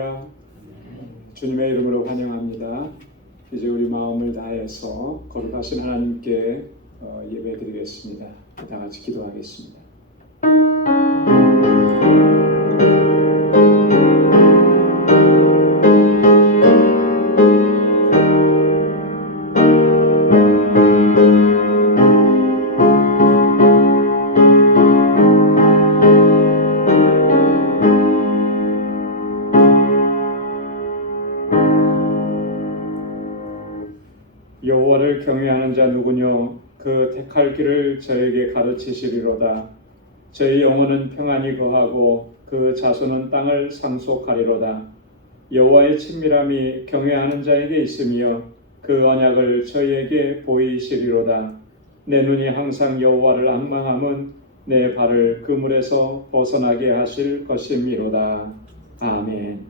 할렐루야. 주님의 이름으로 환영합니다. 이제 우리 마음을 다해서 거룩하신 하나님께 예배드리겠습니다. 다 같이 기도하겠습니다. 여호와를 경외하는 자 누구뇨? 그 택할 길을 저에게 가르치시리로다. 저희 영혼은 평안히 거하고 그 자손은 땅을 상속하리로다. 여호와의 친밀함이 경외하는 자에게 있으며 그 언약을 저희에게 보이시리로다. 내 눈이 항상 여호와를 앙망함은 내 발을 그물에서 벗어나게 하실 것임이로다. 아멘.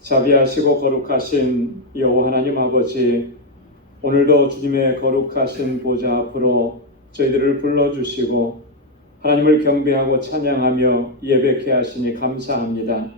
자비하시고 거룩하신 여호와 하나님 아버지, 오늘도 주님의 거룩하신 보좌 앞으로 저희들을 불러주시고 하나님을 경배하고 찬양하며 예배케 하시니 감사합니다.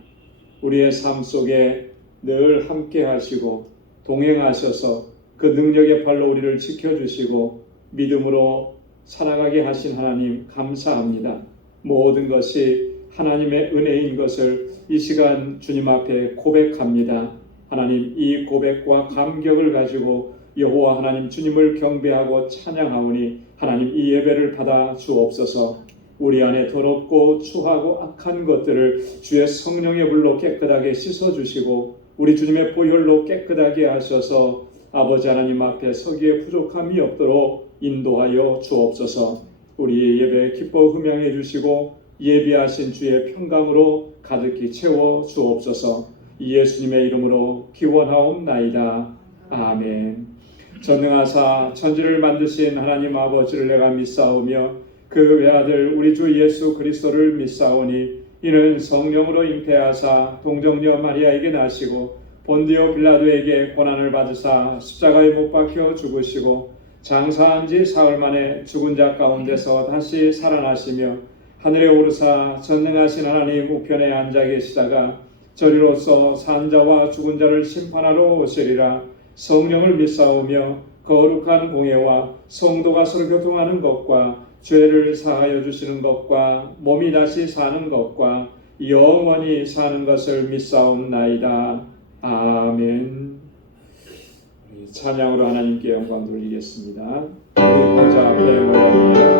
우리의 삶 속에 늘 함께 하시고 동행하셔서 그 능력의 발로 우리를 지켜주시고 믿음으로 살아가게 하신 하나님 감사합니다. 모든 것이 하나님의 은혜인 것을 이 시간 주님 앞에 고백합니다. 하나님, 이 고백과 감격을 가지고 여호와 하나님 주님을 경배하고 찬양하오니 하나님 이 예배를 받아 주옵소서. 우리 안에 더럽고 추하고 악한 것들을 주의 성령의 불로 깨끗하게 씻어주시고 우리 주님의 보혈로 깨끗하게 하셔서 아버지 하나님 앞에 서기에 부족함이 없도록 인도하여 주옵소서. 우리의 예배 기뻐 흠양해 주시고 예비하신 주의 평강으로 가득히 채워 주옵소서. 예수님의 이름으로 기원하옵나이다. 아멘. 전능하사 천지를 만드신 하나님 아버지를 내가 믿사오며 그 외아들 우리 주 예수 그리스도를 믿사오니 이는 성령으로 잉태하사 동정녀 마리아에게 나시고 본디오 빌라도에게 고난을 받으사 십자가에 못 박혀 죽으시고 장사한 지 사흘 만에 죽은 자 가운데서 다시 살아나시며 하늘에 오르사 전능하신 하나님 우편에 앉아 계시다가 저리로서 산자와 죽은 자를 심판하러 오시리라. 성령을 믿사오며 거룩한 공예와 성도가 서로 교통하는 것과 죄를 사하여 주시는 것과 몸이 다시 사는 것과 영원히 사는 것을 믿사옵나이다. 아멘. 찬양으로 하나님께 영광 돌리겠습니다. 우리 보좌 앞에 모였네.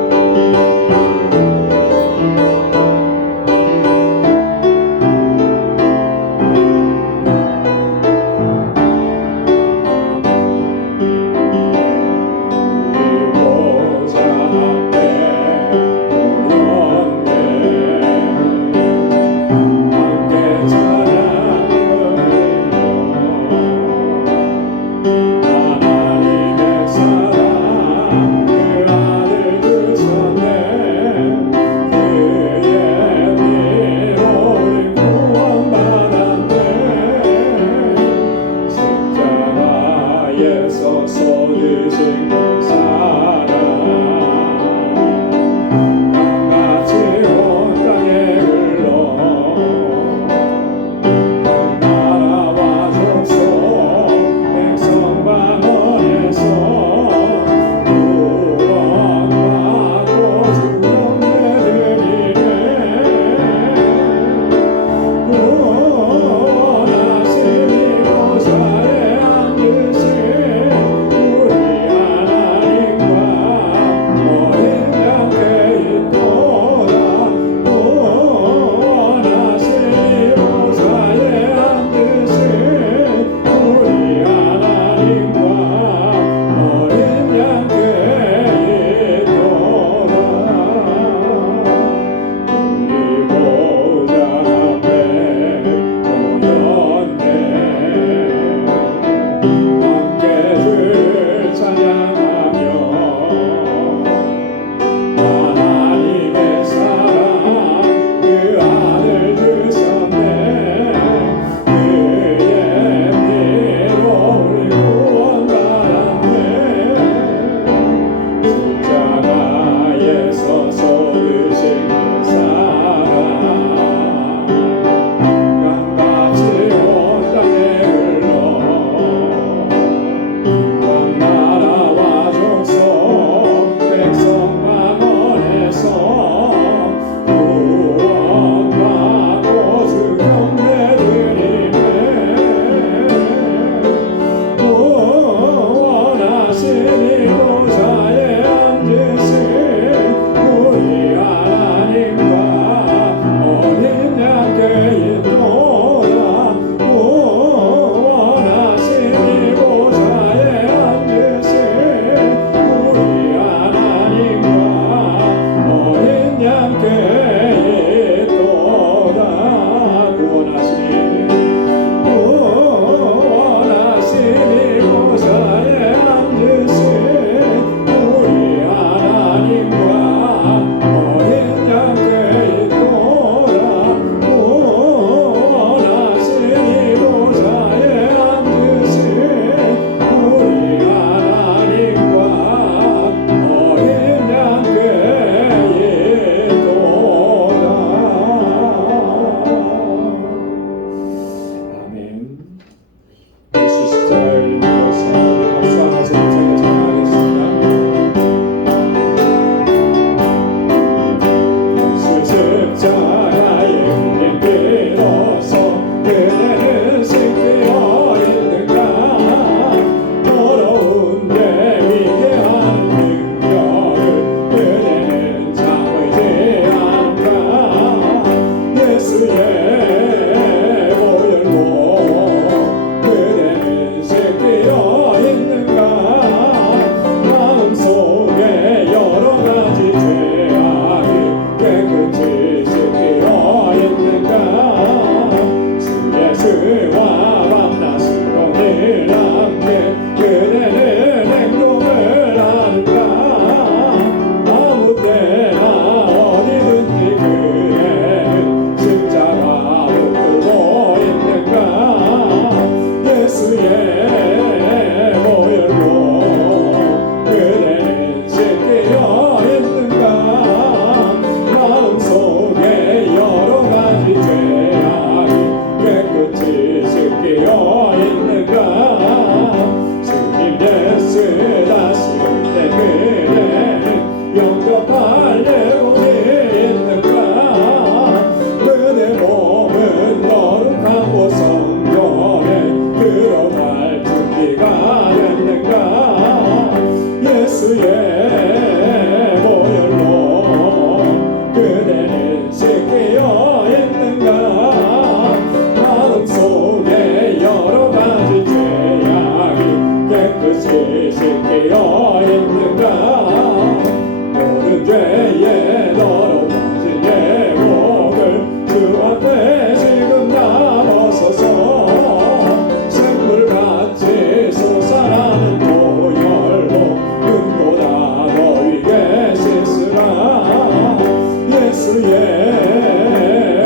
지식되어 있는가 모든 죄에 더러워진 내 목을 주 앞에 지금 나눠서서 샘물같이 솟아나는 보혈로 눈보다 더 위게 씻으라 예수의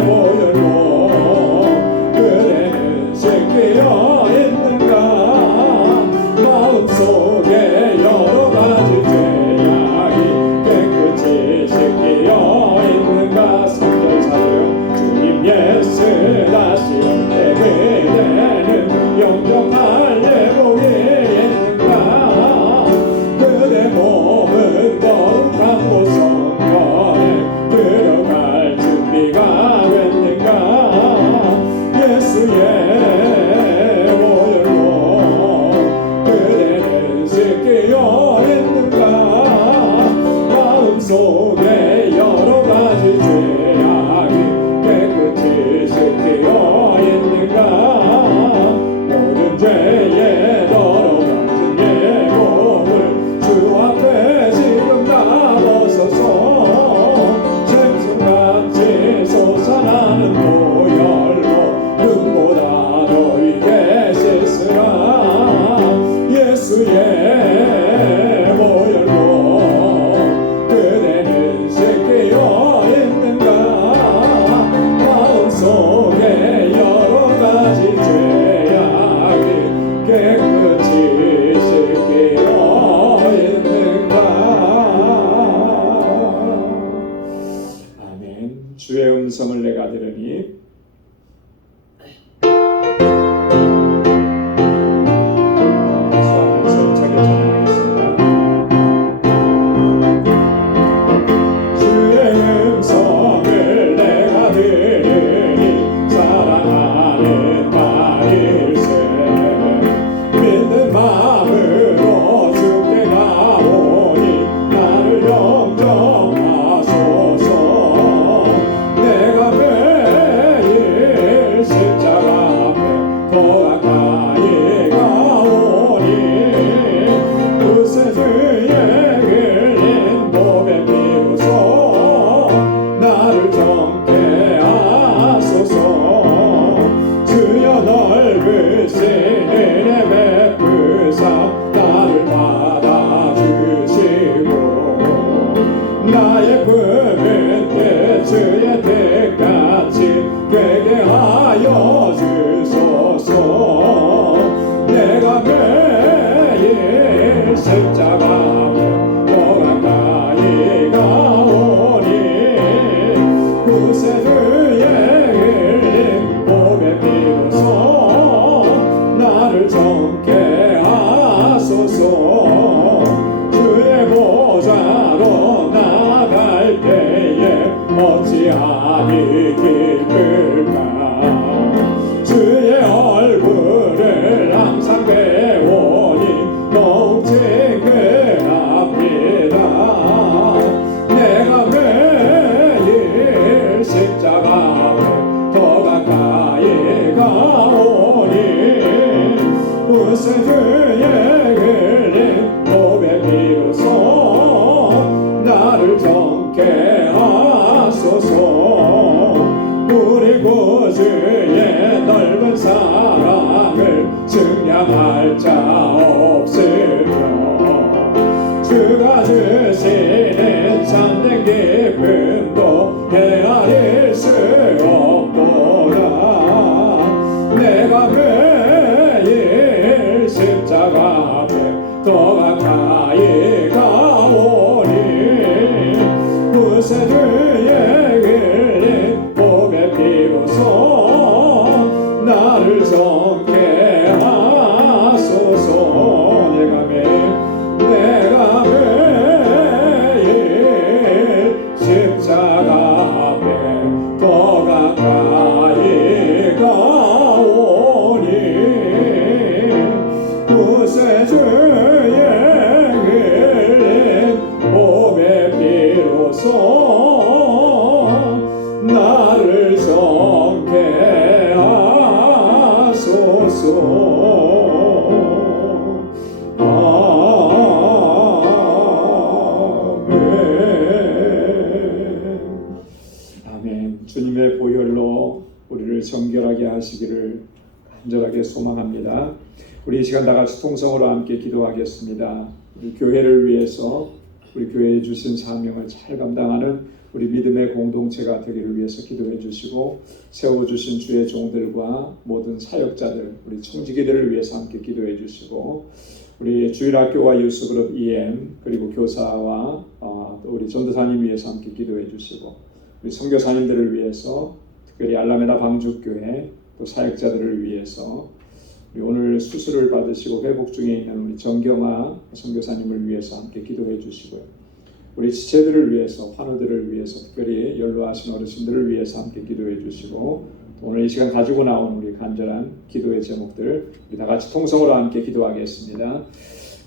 보혈로 그대는 씻기어 있는가 마음속에 여러 가지 죄악이 깨끗이 씻기어 있는가 3절 4절 주님 예수 다시 올 때 그대는 영접할 예복이 있는가 그대 몸은 거룩한 곳 성전에 들어갈 준비가 됐는가 예수의 보혈로 그대는 씻기어 있는가 마음속에 여러 가지 죄악이 깨끗이 씻기어 있는가 모든 죄에 더러워진 내 몸을 주 앞에 지금 나눠서서 샘물같이 솟아나는 보혈로 눈보다 더 위게 씻으라 예수의 보혈로 그대는 씻기어 있는가 마음속에 여러 가지 죄악이 깨끗이 씻기어 있는가 아멘. 주의 음성을 내가 들으니 수하면서 힘차게 찬양하겠습니다. 주의 음성을 내가 들으니 사랑하는 말일세 믿는 마음으로 주께 가오니 나를 영접하소서 내가 매일 십자가 앞에 더 가까이 가오니 구세주의 흘린 몸의 피로써 나를 정케 하소서 주여 넓으신 은혜 베푸사 나를 받아주시고 나의 품은 주의 뜻같이 되게 하여 주소서 내가 매일 십자가 앞에 더 가까이 가오니 구세주의 흘린 몸의 피로써 나를 정케 하소서 주의 보좌로 나갈 때에 어찌하니 기쁠까 주의 얼굴을 항상 배우니 더욱 친근합니다 내가 매일 십자가 앞에 더 가까이 가오니 구세주의 흘린 몸의 피로써 나를 정케 하소서 우리 구주의 넓은 사랑을 증량할 자 없으며 주가 주시는 참된 기쁨도 헤아릴 수 없도다 내가 매일 십자가 앞에 더 가까이 가오니 구세주의 흘린 몸의 피로써 나를 정케 하소서 내가 매일 십자가 앞에 더 가까이 가오니 구세주의 역사하시기를 간절하게 소망합니다. 우리 이 시간 다 같이 통성으로 함께 기도하겠습니다. 우리 교회를 위해서 우리 교회에 주신 사명을 잘 감당하는 우리 믿음의 공동체가 되기를 위해서 기도해 주시고, 세워주신 주의 종들과 모든 사역자들, 우리 청지기들을 위해서 함께 기도해 주시고, 우리 주일학교와 유스그룹 EM 그리고 교사와 또 우리 전도사님 위해서 함께 기도해 주시고, 우리 선교사님들을 위해서 특별히 알라메다 방주교회 또 사역자들을 위해서, 우리 오늘 수술을 받으시고 회복 중에 있는 우리 정경아 선교사님을 위해서 함께 기도해 주시고요. 우리 지체들을 위해서, 환우들을 위해서, 특별히 연로하신 어르신들을 위해서 함께 기도해 주시고, 오늘 이 시간 가지고 나온 우리 간절한 기도의 제목들 우리 다 같이 통성으로 함께 기도하겠습니다.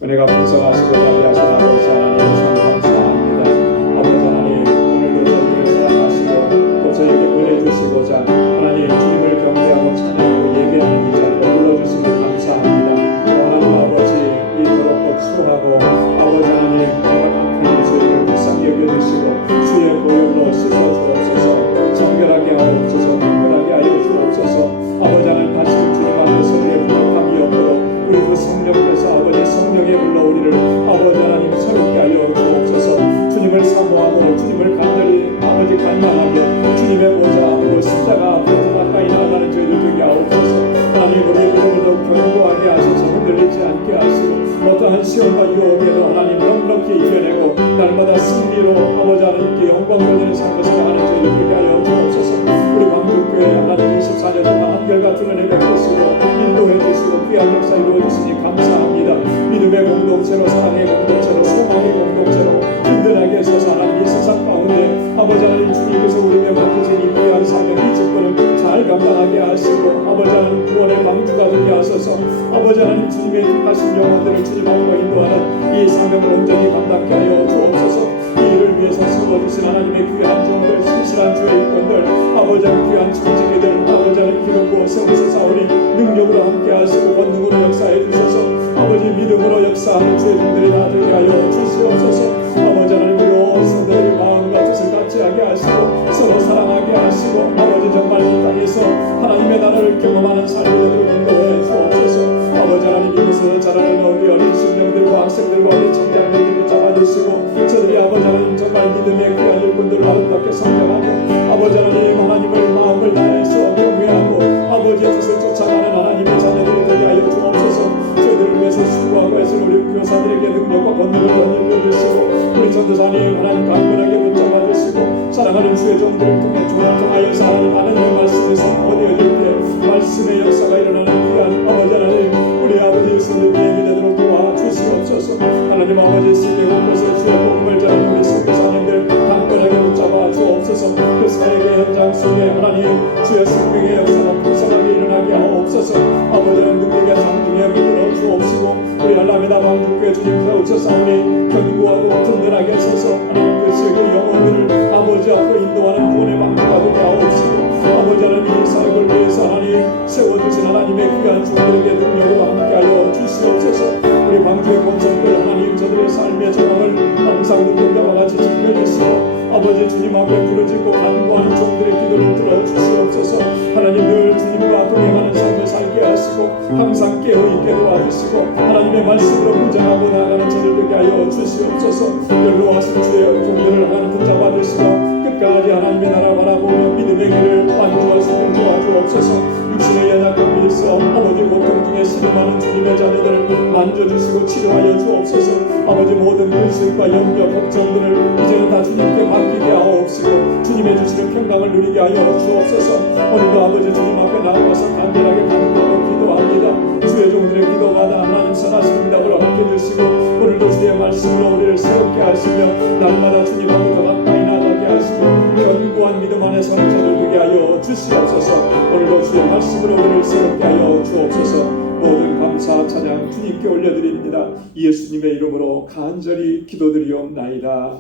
은혜가 풍성하시고 자비하신 아버지 하나님, 참 감사합니다. 아버지 하나님, 오늘도 저희를 사랑하시고 또 저에게 은혜 주시고자 하나님 주님을 경배하고 찬양하고 예배하는 이 자리에 불러주시니 감사합니다. 하나님 아버지, 이토록 추하고 아버지 하나님 악한 저희를 불쌍히 여겨주시고 주의 보혈로 씻어주옵소서. 정결하게 하옵소서. 간결하게 하여 주옵소서. 아버지 하나님, 다시 주님 앞에서 우리의 부족함이 없도록 우리 그 성령께서 아버지 성령의 불러 우리를 아버지 하나님 새롭게 하여 주옵소서. 주님을 사모하고 주님을 간절히 아버지 갈망하며 주님의 보좌 앞으로 십자가 앞으로 더 가까이 나아가는 저희들 되게 하옵소서. 하나님, 우리의 믿음을 더욱 견고하게 하셔서 흔들리지 않게 하시고 어떠한 시험과 유혹에도 하나님 넉넉히 이겨내고 날마다 승리로 아버지 하나님께 영광 돌리는 삶을 살아가는 저희들 되게 하여 주옵소서. 우리 광주교회 하나님 24년 동안 한결같은 은혜 베푸시고 인도해 주시고 귀한 역사 이루어 주시니 감사합니다. 믿음의 공동체로, 사랑의 공동체로, 소망의 공동체로 든든하게 서서 하나님 이 세상 가운데 아버지 하나님 주님께서 우리에게 맡기신 이 귀한 사명, 이 직분을 잘 감당하게 하시고 아버지 하나님 구원의 방주가 되게 하소서. 아버지 하나님 주님의 택하신 영혼들을 주님 앞으로 인도하는 이 사명을 온전히 감당케 하여 주옵소서. 이 일을 위해서 세워주신 하나님의 귀한 종들, 신실한 주의 일꾼들, 아버지 하나님 귀한 청지기들, 아버지 하나님 기름 부어 세우소서. 우리 능력으로 함께 하시고 권능으로 역사해 주셔서 아버지 믿음으로 역사하는 주의 종들이 다 되게 하여 주시옵소서. 아버지 하나님, 우리 온 성도들의 마음과 뜻을 같이 하게 하시고 서로 사랑하게 하시고 아버지 정말 이 땅에서 하나님의 나라를 경험하는 삶을 인도해 주옵소서. 아버지 하나님, 이곳에서 자라는 우리 어린 신령들과 학생들과 우리 청장들을 잡아주시고 저들이 아버지 하나님 정말 믿음의 귀한 일꾼들을 아름답게 성장하고 아버지 하나님을 마음을 다해서 경외하고 아버지의 뜻을 쫓아가는 하나님의 자녀들이 되게 하여 주옵소서. 저희들을 위해서 수고하고 해서 우리 교사들에게 능력과 권능을 던져 주시고 우리 전도사님 하나님 강건하게 붙잡아 주시고 사랑하는 주의 종들을 통해 주를 통하여서 하나님의 말씀을 선포되어질 때 말씀의 역사가 일어나는 귀한 아버지 하나님, 우리 아버지 예수님의 예비 되도록 도와주시옵소서. 하나님 아버지 세계 곳곳에 주의 복음을 전하는 우리 선교사님들 강건하게 붙잡아 주옵소서. 그 사역의 현장 속에 하나님 주의 생명의 역사가 풍성하게 일어나게 하옵소서. 아버지 하나님 능력의 장중에 이끌어 주옵시고 우리 알라메다 방주교회 주님 세우셔서 우리 견고하고 든든하게 서서 하나님 그 지역의 영혼들을 아버지 앞으로 인도하는 구원의 방주가 되게 하옵시고 아버지 하나님 이 사역을 위해서 하나님 세워주신 하나님의 귀한 종들에게 능력으로 함께하여 주시옵소서. 우리 방주의 권속들 하나님 저들의 삶의 정황을 항상 눈동자와 같이 지켜주시고 아버지 주님 앞에 부르짖고 간구하는 종들의 기도를 들어주시옵소서. 하나님 늘 주님과 동행하는 삶을 살게 하시고 항상 깨어있게 도와주시고 하나님의 말씀으로 무장하고 나아가는 저들 되게 하여 주시옵소서. 연로하신 주의 종들을 하나님 붙잡아 주시고 끝까지 하나님의 나라 바라보며 믿음의 길을 완주하시길 도와주옵소서. 육신의 연약함이 있어 아버지 고통 중에 신음하는 주님의 자녀들을 만져주시고 치료하여 주옵소서. 아버지 모든 근심과 염려 걱정들을 이제는 다 주님께 맡기게 하옵시고 주님의 주시는 평강을 누리게 하여 주옵소서. 오늘도 아버지 주님 앞에 나아가서 간절하게 간구하고 기도합니다. 주의 종들의 기도마다 하나님 선하신 응답을 함께 주시고 오늘도 주의 말씀으로 우리를 새롭게 하시며 날마다 주님 앞에 더 가까이 나아가게 하시고 견고한 믿음 안에 서는 저를 되게 하여 주시옵소서. 오늘도 주의 말씀으로 우리를 새롭게 하여 주옵소서. 모든 감사 찬양 주님께 올려드립니다. 예수님의 이름으로 간절히 기도드리옵나이다.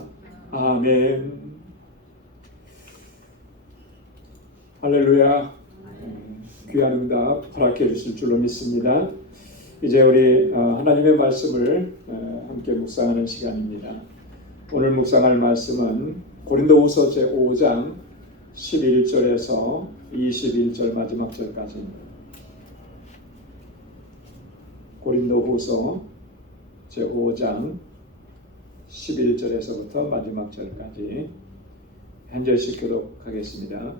아멘. 할렐루야. 귀한 응답 허락해 주실 줄로 믿습니다. 이제 우리 하나님의 말씀을 함께 묵상하는 시간입니다. 오늘 묵상할 말씀은 고린도후서 제5장 11절에서 21절 마지막 절까지입니다. 고린도후서 제5장 11절에서부터 마지막 절까지 한 절씩 교독하겠습니다.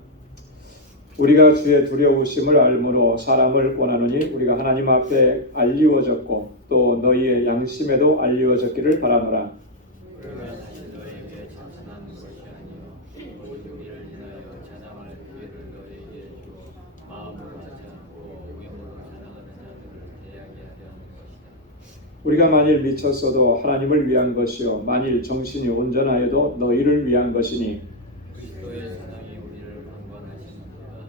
우리가 주의 두려우심을 알므로 사람을 권하노니 우리가 하나님 앞에 알리워졌고 또 너희의 양심에도 알리워졌기를 바라노라. 우리가 다시 너희에게 참선하는 것이 아니요 오직 우리를 인하여 찬양할 기회를 너희에게 주어 마음으로 하지 않고 의무로 찬양하는 자들을 대하게 하려 하는 것이다. 우리가 만일 미쳤어도 하나님을 위한 것이요 만일 정신이 온전하여도 너희를 위한 것이니 그리스도의 사랑이 우리를 방관하시는도다.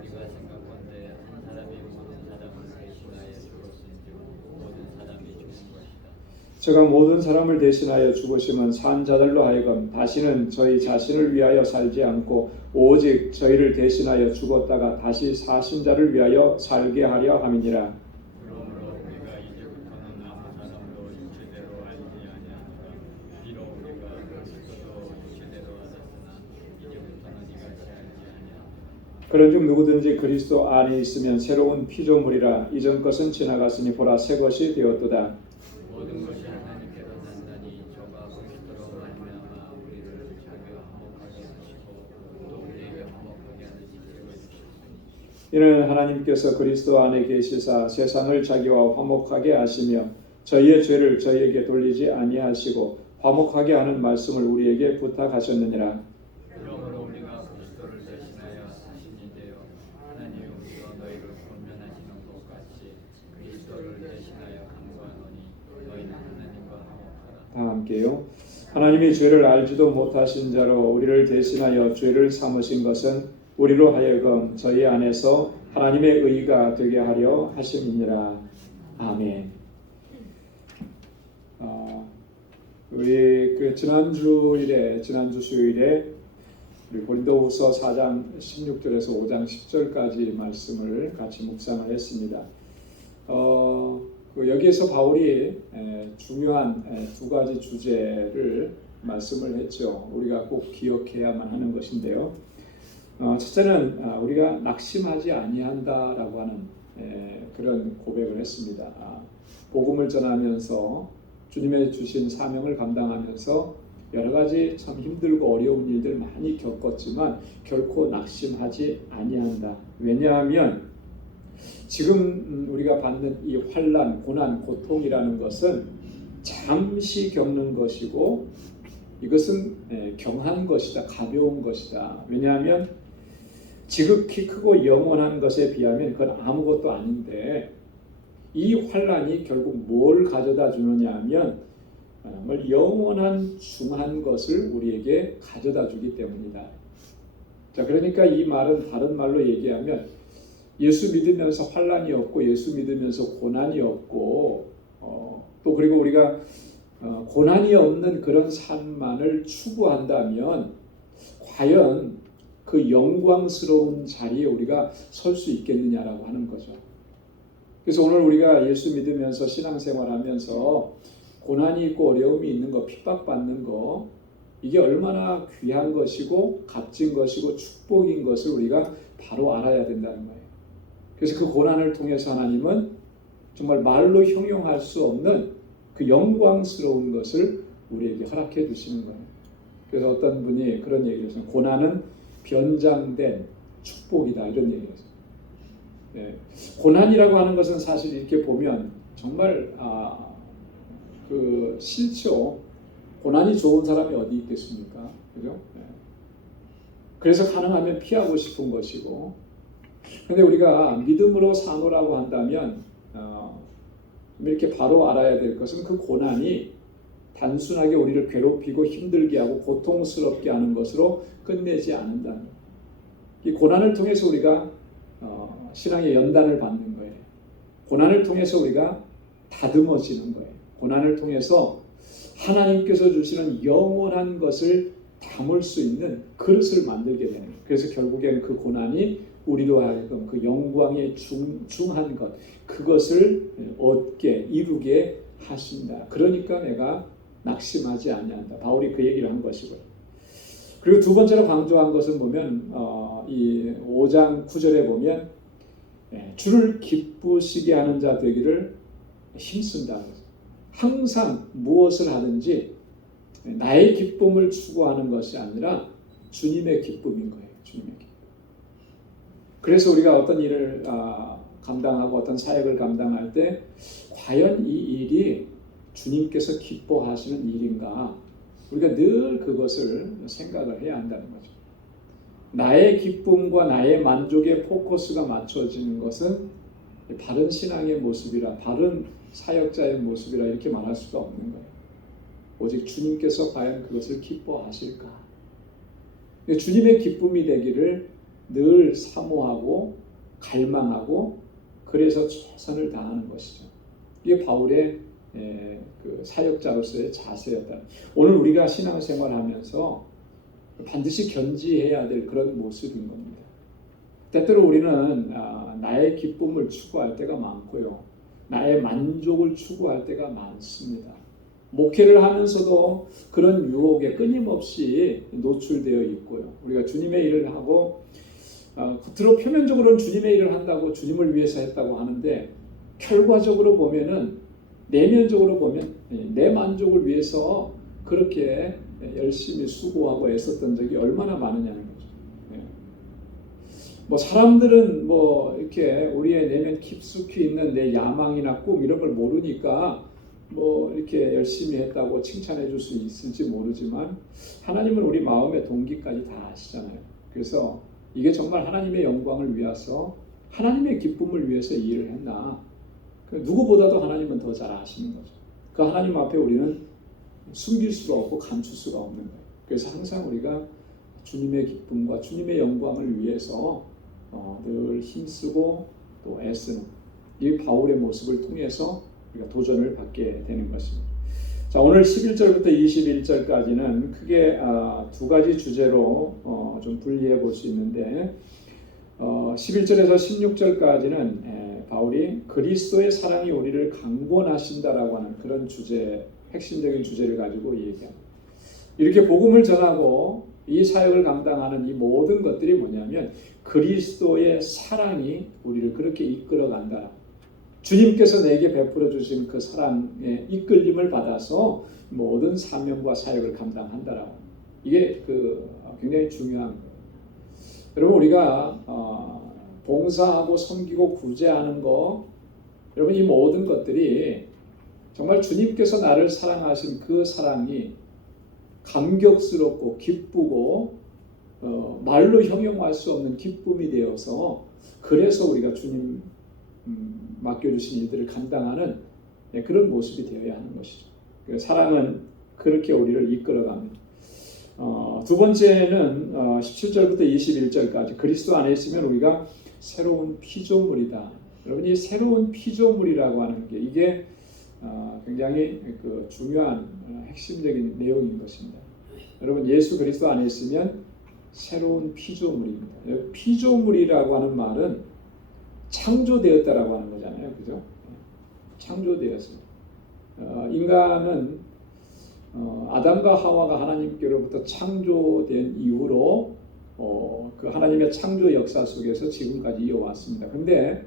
우리가 생각건대 한 사람이 모든 사람을 대신하여 죽었은즉 모든 사람이 죽은 것이다. 저가 모든 사람을 대신하여 죽으심은 산 자들로 하여금 다시는 저희 자신을 위하여 살지 않고 오직 저희를 대신하여 죽었다가 다시 사신 자를 위하여 살게 하려 함이니라. 그러므로 우리가 이제부터는 아무 사람도 육체대로 알지 아니하노라. 비록 우리가 그리스도도 육체대로 알았으나 이제부터는 이같이 알지 아니하노라. 그런즉 누구든지 그리스도 안에 있으면 새로운 피조물이라 이전 것은 지나갔으니 보라 새 것이 되었도다. 모든 것이 하나님께로 난다니 저가 그리스도로 말미암아 우리를 자기와 화목하게 하시고 또 우리에게 화목하게 하는 지식을 주셨으니 이는 하나님께서 그리스도 안에 계시사 세상을 자기와 화목하게 하시며 저희의 죄를 저희에게 돌리지 아니하시고 화목하게 하는 말씀을 우리에게 부탁하셨느니라. 그러므로 우리가 그리스도를 대신하여 사신이 되어 하나님이 우리로 너희를 권면하시는 것 같이 그리스도를 대신하여 간구하노니 너희는 하나님과 화목하라. 다 함께요. 하나님이 죄를 알지도 못하신 자로 우리를 대신하여 죄를 삼으신 것은 우리로 하여금 저희 안에서 하나님의 의가 되게 하려 하심이니라. 아멘. 우리 지난주 수요일에 우리 고린도후서 4장 16절에서 5장 10절까지 말씀을 같이 묵상을 했습니다. 여기에서 바울이 중요한 두 가지 주제를 말씀을 했죠. 우리가 꼭 기억해야만 하는 것인데요. 첫째는 우리가 낙심하지 아니한다라고 하는 그런 고백을 했습니다. 복음을 전하면서 주님의 주신 사명을 감당하면서 여러 가지 참 힘들고 어려운 일들 많이 겪었지만 결코 낙심하지 아니한다. 왜냐하면 지금 우리가 받는 이 환난, 고난, 고통이라는 것은 잠시 겪는 것이고 이것은 경한 것이다, 가벼운 것이다. 왜냐하면 지극히 크고 영원한 것에 비하면 그건 아무것도 아닌데 이 환난이 결국 뭘 가져다 주느냐 하면 정말 영원한 중한 것을 우리에게 가져다 주기 때문이다. 자, 그러니까 이 말은 다른 말로 얘기하면 예수 믿으면서 환난이 없고 예수 믿으면서 고난이 없고 또 그리고 우리가 고난이 없는 그런 삶만을 추구한다면 과연 그 영광스러운 자리에 우리가 설 수 있겠느냐라고 하는 거죠. 그래서 오늘 우리가 예수 믿으면서 신앙생활하면서 고난이 있고 어려움이 있는 거, 핍박받는 거 이게 얼마나 귀한 것이고 값진 것이고 축복인 것을 우리가 바로 알아야 된다는 거예요. 그래서 그 고난을 통해서 하나님은 정말 말로 형용할 수 없는 그 영광스러운 것을 우리에게 허락해 주시는 거예요. 그래서 어떤 분이 그런 얘기를 했어요. 고난은 변장된 축복이다 이런 얘기를 했어요. 고난이라고 하는 것은 사실 이렇게 보면 정말 싫죠. 고난이 좋은 사람이 어디 있겠습니까? 그죠? 그래서 가능하면 피하고 싶은 것이고, 근데 우리가 믿음으로 사노라고 한다면 이렇게 바로 알아야 될 것은 그 고난이 단순하게 우리를 괴롭히고 힘들게 하고 고통스럽게 하는 것으로 끝내지 않는다는 거예요. 이 고난을 통해서 우리가 신앙의 연단을 받는 거예요. 고난을 통해서 우리가 다듬어지는 거예요. 고난을 통해서 하나님께서 주시는 영원한 것을 담을 수 있는 그릇을 만들게 되는 거예요. 그래서 결국엔 그 고난이 우리로 하여금 그 영광의 중한 것, 그것을 얻게 이루게 하신다. 그러니까 내가 낙심하지 아니한다. 바울이 그 얘기를 한 것이고요. 그리고 두 번째로 강조한 것은 보면 이 5장 9절에 보면 주를 기쁘시게 하는 자 되기를 힘쓴다는 거죠. 항상 무엇을 하든지 나의 기쁨을 추구하는 것이 아니라 주님의 기쁨인 거예요. 주님의 기쁨. 그래서 우리가 어떤 일을 감당하고 어떤 사역을 감당할 때 과연 이 일이 주님께서 기뻐하시는 일인가? 우리가 늘 그것을 생각을 해야 한다는 거죠. 나의 기쁨과 나의 만족의 포커스가 맞춰지는 것은 바른 신앙의 모습이라, 바른 사역자의 모습이라 이렇게 말할 수가 없는 거예요. 오직 주님께서 과연 그것을 기뻐하실까? 주님의 기쁨이 되기를 늘 사모하고 갈망하고 그래서 최선을 다하는 것이죠. 이게 바울의 그 사역자로서의 자세였다. 오늘 우리가 신앙생활하면서 반드시 견지해야 될 그런 모습인 겁니다. 때때로 우리는 나의 기쁨을 추구할 때가 많고요. 나의 만족을 추구할 때가 많습니다. 목회를 하면서도 그런 유혹에 끊임없이 노출되어 있고요. 우리가 주님의 일을 하고 겉으로 표면적으로는 주님의 일을 한다고 주님을 위해서 했다고 하는데 결과적으로 보면은 내면적으로 보면 내 만족을 위해서 그렇게 열심히 수고하고 애썼던 적이 얼마나 많으냐는 거죠. 뭐 사람들은 뭐 이렇게 우리의 내면 깊숙이 있는 내 야망이나 꿈 이런 걸 모르니까 뭐 이렇게 열심히 했다고 칭찬해 줄 수 있을지 모르지만 하나님은 우리 마음의 동기까지 다 아시잖아요. 그래서 이게 정말 하나님의 영광을 위해서 하나님의 기쁨을 위해서 이 일을 했나? 누구보다도 하나님은 더 잘 아시는 거죠. 그 하나님 앞에 우리는 숨길 수가 없고 감출 수가 없는 거예요. 그래서 항상 우리가 주님의 기쁨과 주님의 영광을 위해서 늘 힘쓰고 또 애쓰는 이 바울의 모습을 통해서 우리가 도전을 받게 되는 것입니다. 자, 오늘 11절부터 21절까지는 크게 두 가지 주제로 좀 분리해 볼 수 있는데 11절에서 16절까지는 바울이 그리스도의 사랑이 우리를 강권하신다라고 하는 그런 주제, 핵심적인 주제를 가지고 얘기합니다. 이렇게 복음을 전하고 이 사역을 감당하는 이 모든 것들이 뭐냐면 그리스도의 사랑이 우리를 그렇게 이끌어 간다. 주님께서 내게 베풀어 주신 그 사랑의 이끌림을 받아서 모든 사명과 사역을 감당한다라고. 이게 굉장히 중요한 거예요. 여러분 우리가 봉사하고 섬기고 구제하는 거, 여러분 이 모든 것들이 정말 주님께서 나를 사랑하신 그 사랑이 감격스럽고 기쁘고 말로 형용할 수 없는 기쁨이 되어서 그래서 우리가 주님 맡겨주신 일들을 감당하는 그런 모습이 되어야 하는 것이죠. 사랑은 그렇게 우리를 이끌어갑니다. 두 번째는 17절부터 21절까지 그리스도 안에 있으면 우리가 새로운 피조물이다. 여러분 이 새로운 피조물이라고 하는 게 이게 굉장히 중요한 핵심적인 내용인 것입니다. 여러분 예수 그리스도 안에 있으면 새로운 피조물입니다. 피조물이라고 하는 말은 창조되었다라고 하는 거잖아요, 그죠? 창조되었습니다. 인간은 아담과 하와가 하나님께로부터 창조된 이후로 그 하나님의 창조 역사 속에서 지금까지 이어왔습니다. 그런데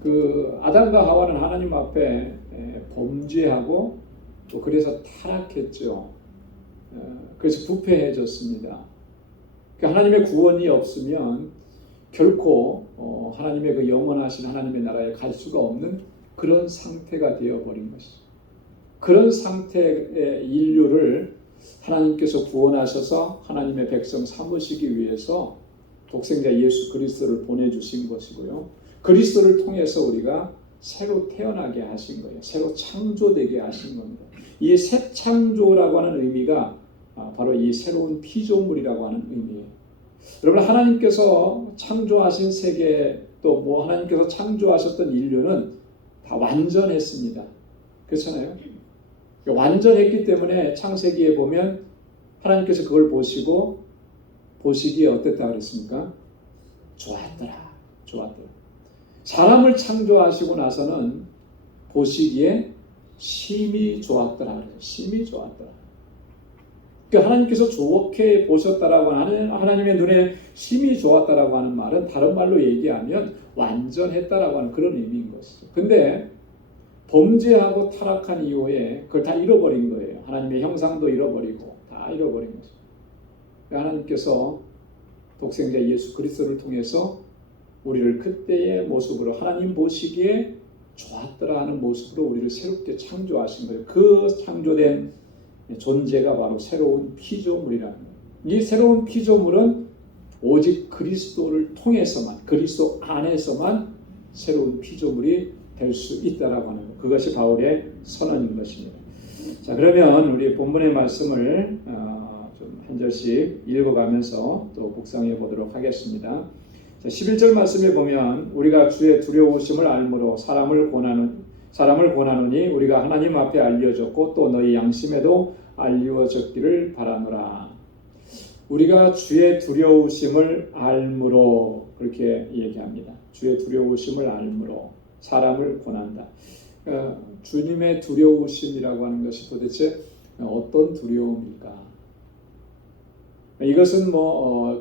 그 아담과 하와는 하나님 앞에 범죄하고 또 그래서 타락했죠. 그래서 부패해졌습니다. 하나님의 구원이 없으면 결코 하나님의 그 영원하신 하나님의 나라에 갈 수가 없는 그런 상태가 되어버린 것이죠. 그런 상태의 인류를 하나님께서 구원하셔서 하나님의 백성 삼으시기 위해서 독생자 예수 그리스도를 보내주신 것이고요. 그리스도를 통해서 우리가 새로 태어나게 하신 거예요. 새로 창조되게 하신 겁니다. 이 새 창조라고 하는 의미가 바로 이 새로운 피조물이라고 하는 의미예요. 여러분 하나님께서 창조하신 세계 또 뭐 하나님께서 창조하셨던 인류는 다 완전했습니다. 그렇잖아요. 완전했기 때문에 창세기에 보면 하나님께서 그걸 보시기에 어땠다 그랬습니까? 좋았더라. 사람을 창조하시고 나서는 보시기에 심히 좋았더라. 심히 좋았더라. 하나님께서 좋게 보셨다라고 하는, 하나님의 눈에 심히 좋았다라고 하는 말은 다른 말로 얘기하면 완전했다라고 하는 그런 의미인 것이죠. 근데 범죄하고 타락한 이후에 그걸 다 잃어버린 거예요. 하나님의 형상도 잃어버리고 다 잃어버린 거죠. 하나님께서 독생자 예수 그리스도를 통해서 우리를 그때의 모습으로, 하나님 보시기에 좋았더라 하는 모습으로 우리를 새롭게 창조하신 거예요. 그 창조된 존재가 바로 새로운 피조물이라는 거예요. 이 새로운 피조물은 오직 그리스도를 통해서만, 그리스도 안에서만 새로운 피조물이 될 수 있다라고 하는 것. 그것이 바울의 선언인 것입니다. 자, 그러면 우리 본문의 말씀을 좀 한 절씩 읽어가면서 또 묵상해 보도록 하겠습니다. 자, 11절 말씀에 보면 우리가 주의 두려우심을 알므로 사람을 권하노니 우리가 하나님 앞에 알려졌고 또 너희 양심에도 알려졌기를 바라노라. 우리가 주의 두려우심을 알므로 그렇게 얘기합니다. 주의 두려우심을 알므로 사람을 권한다. 주님의 두려우심이라고 하는 것이 도대체 어떤 두려움일까? 이것은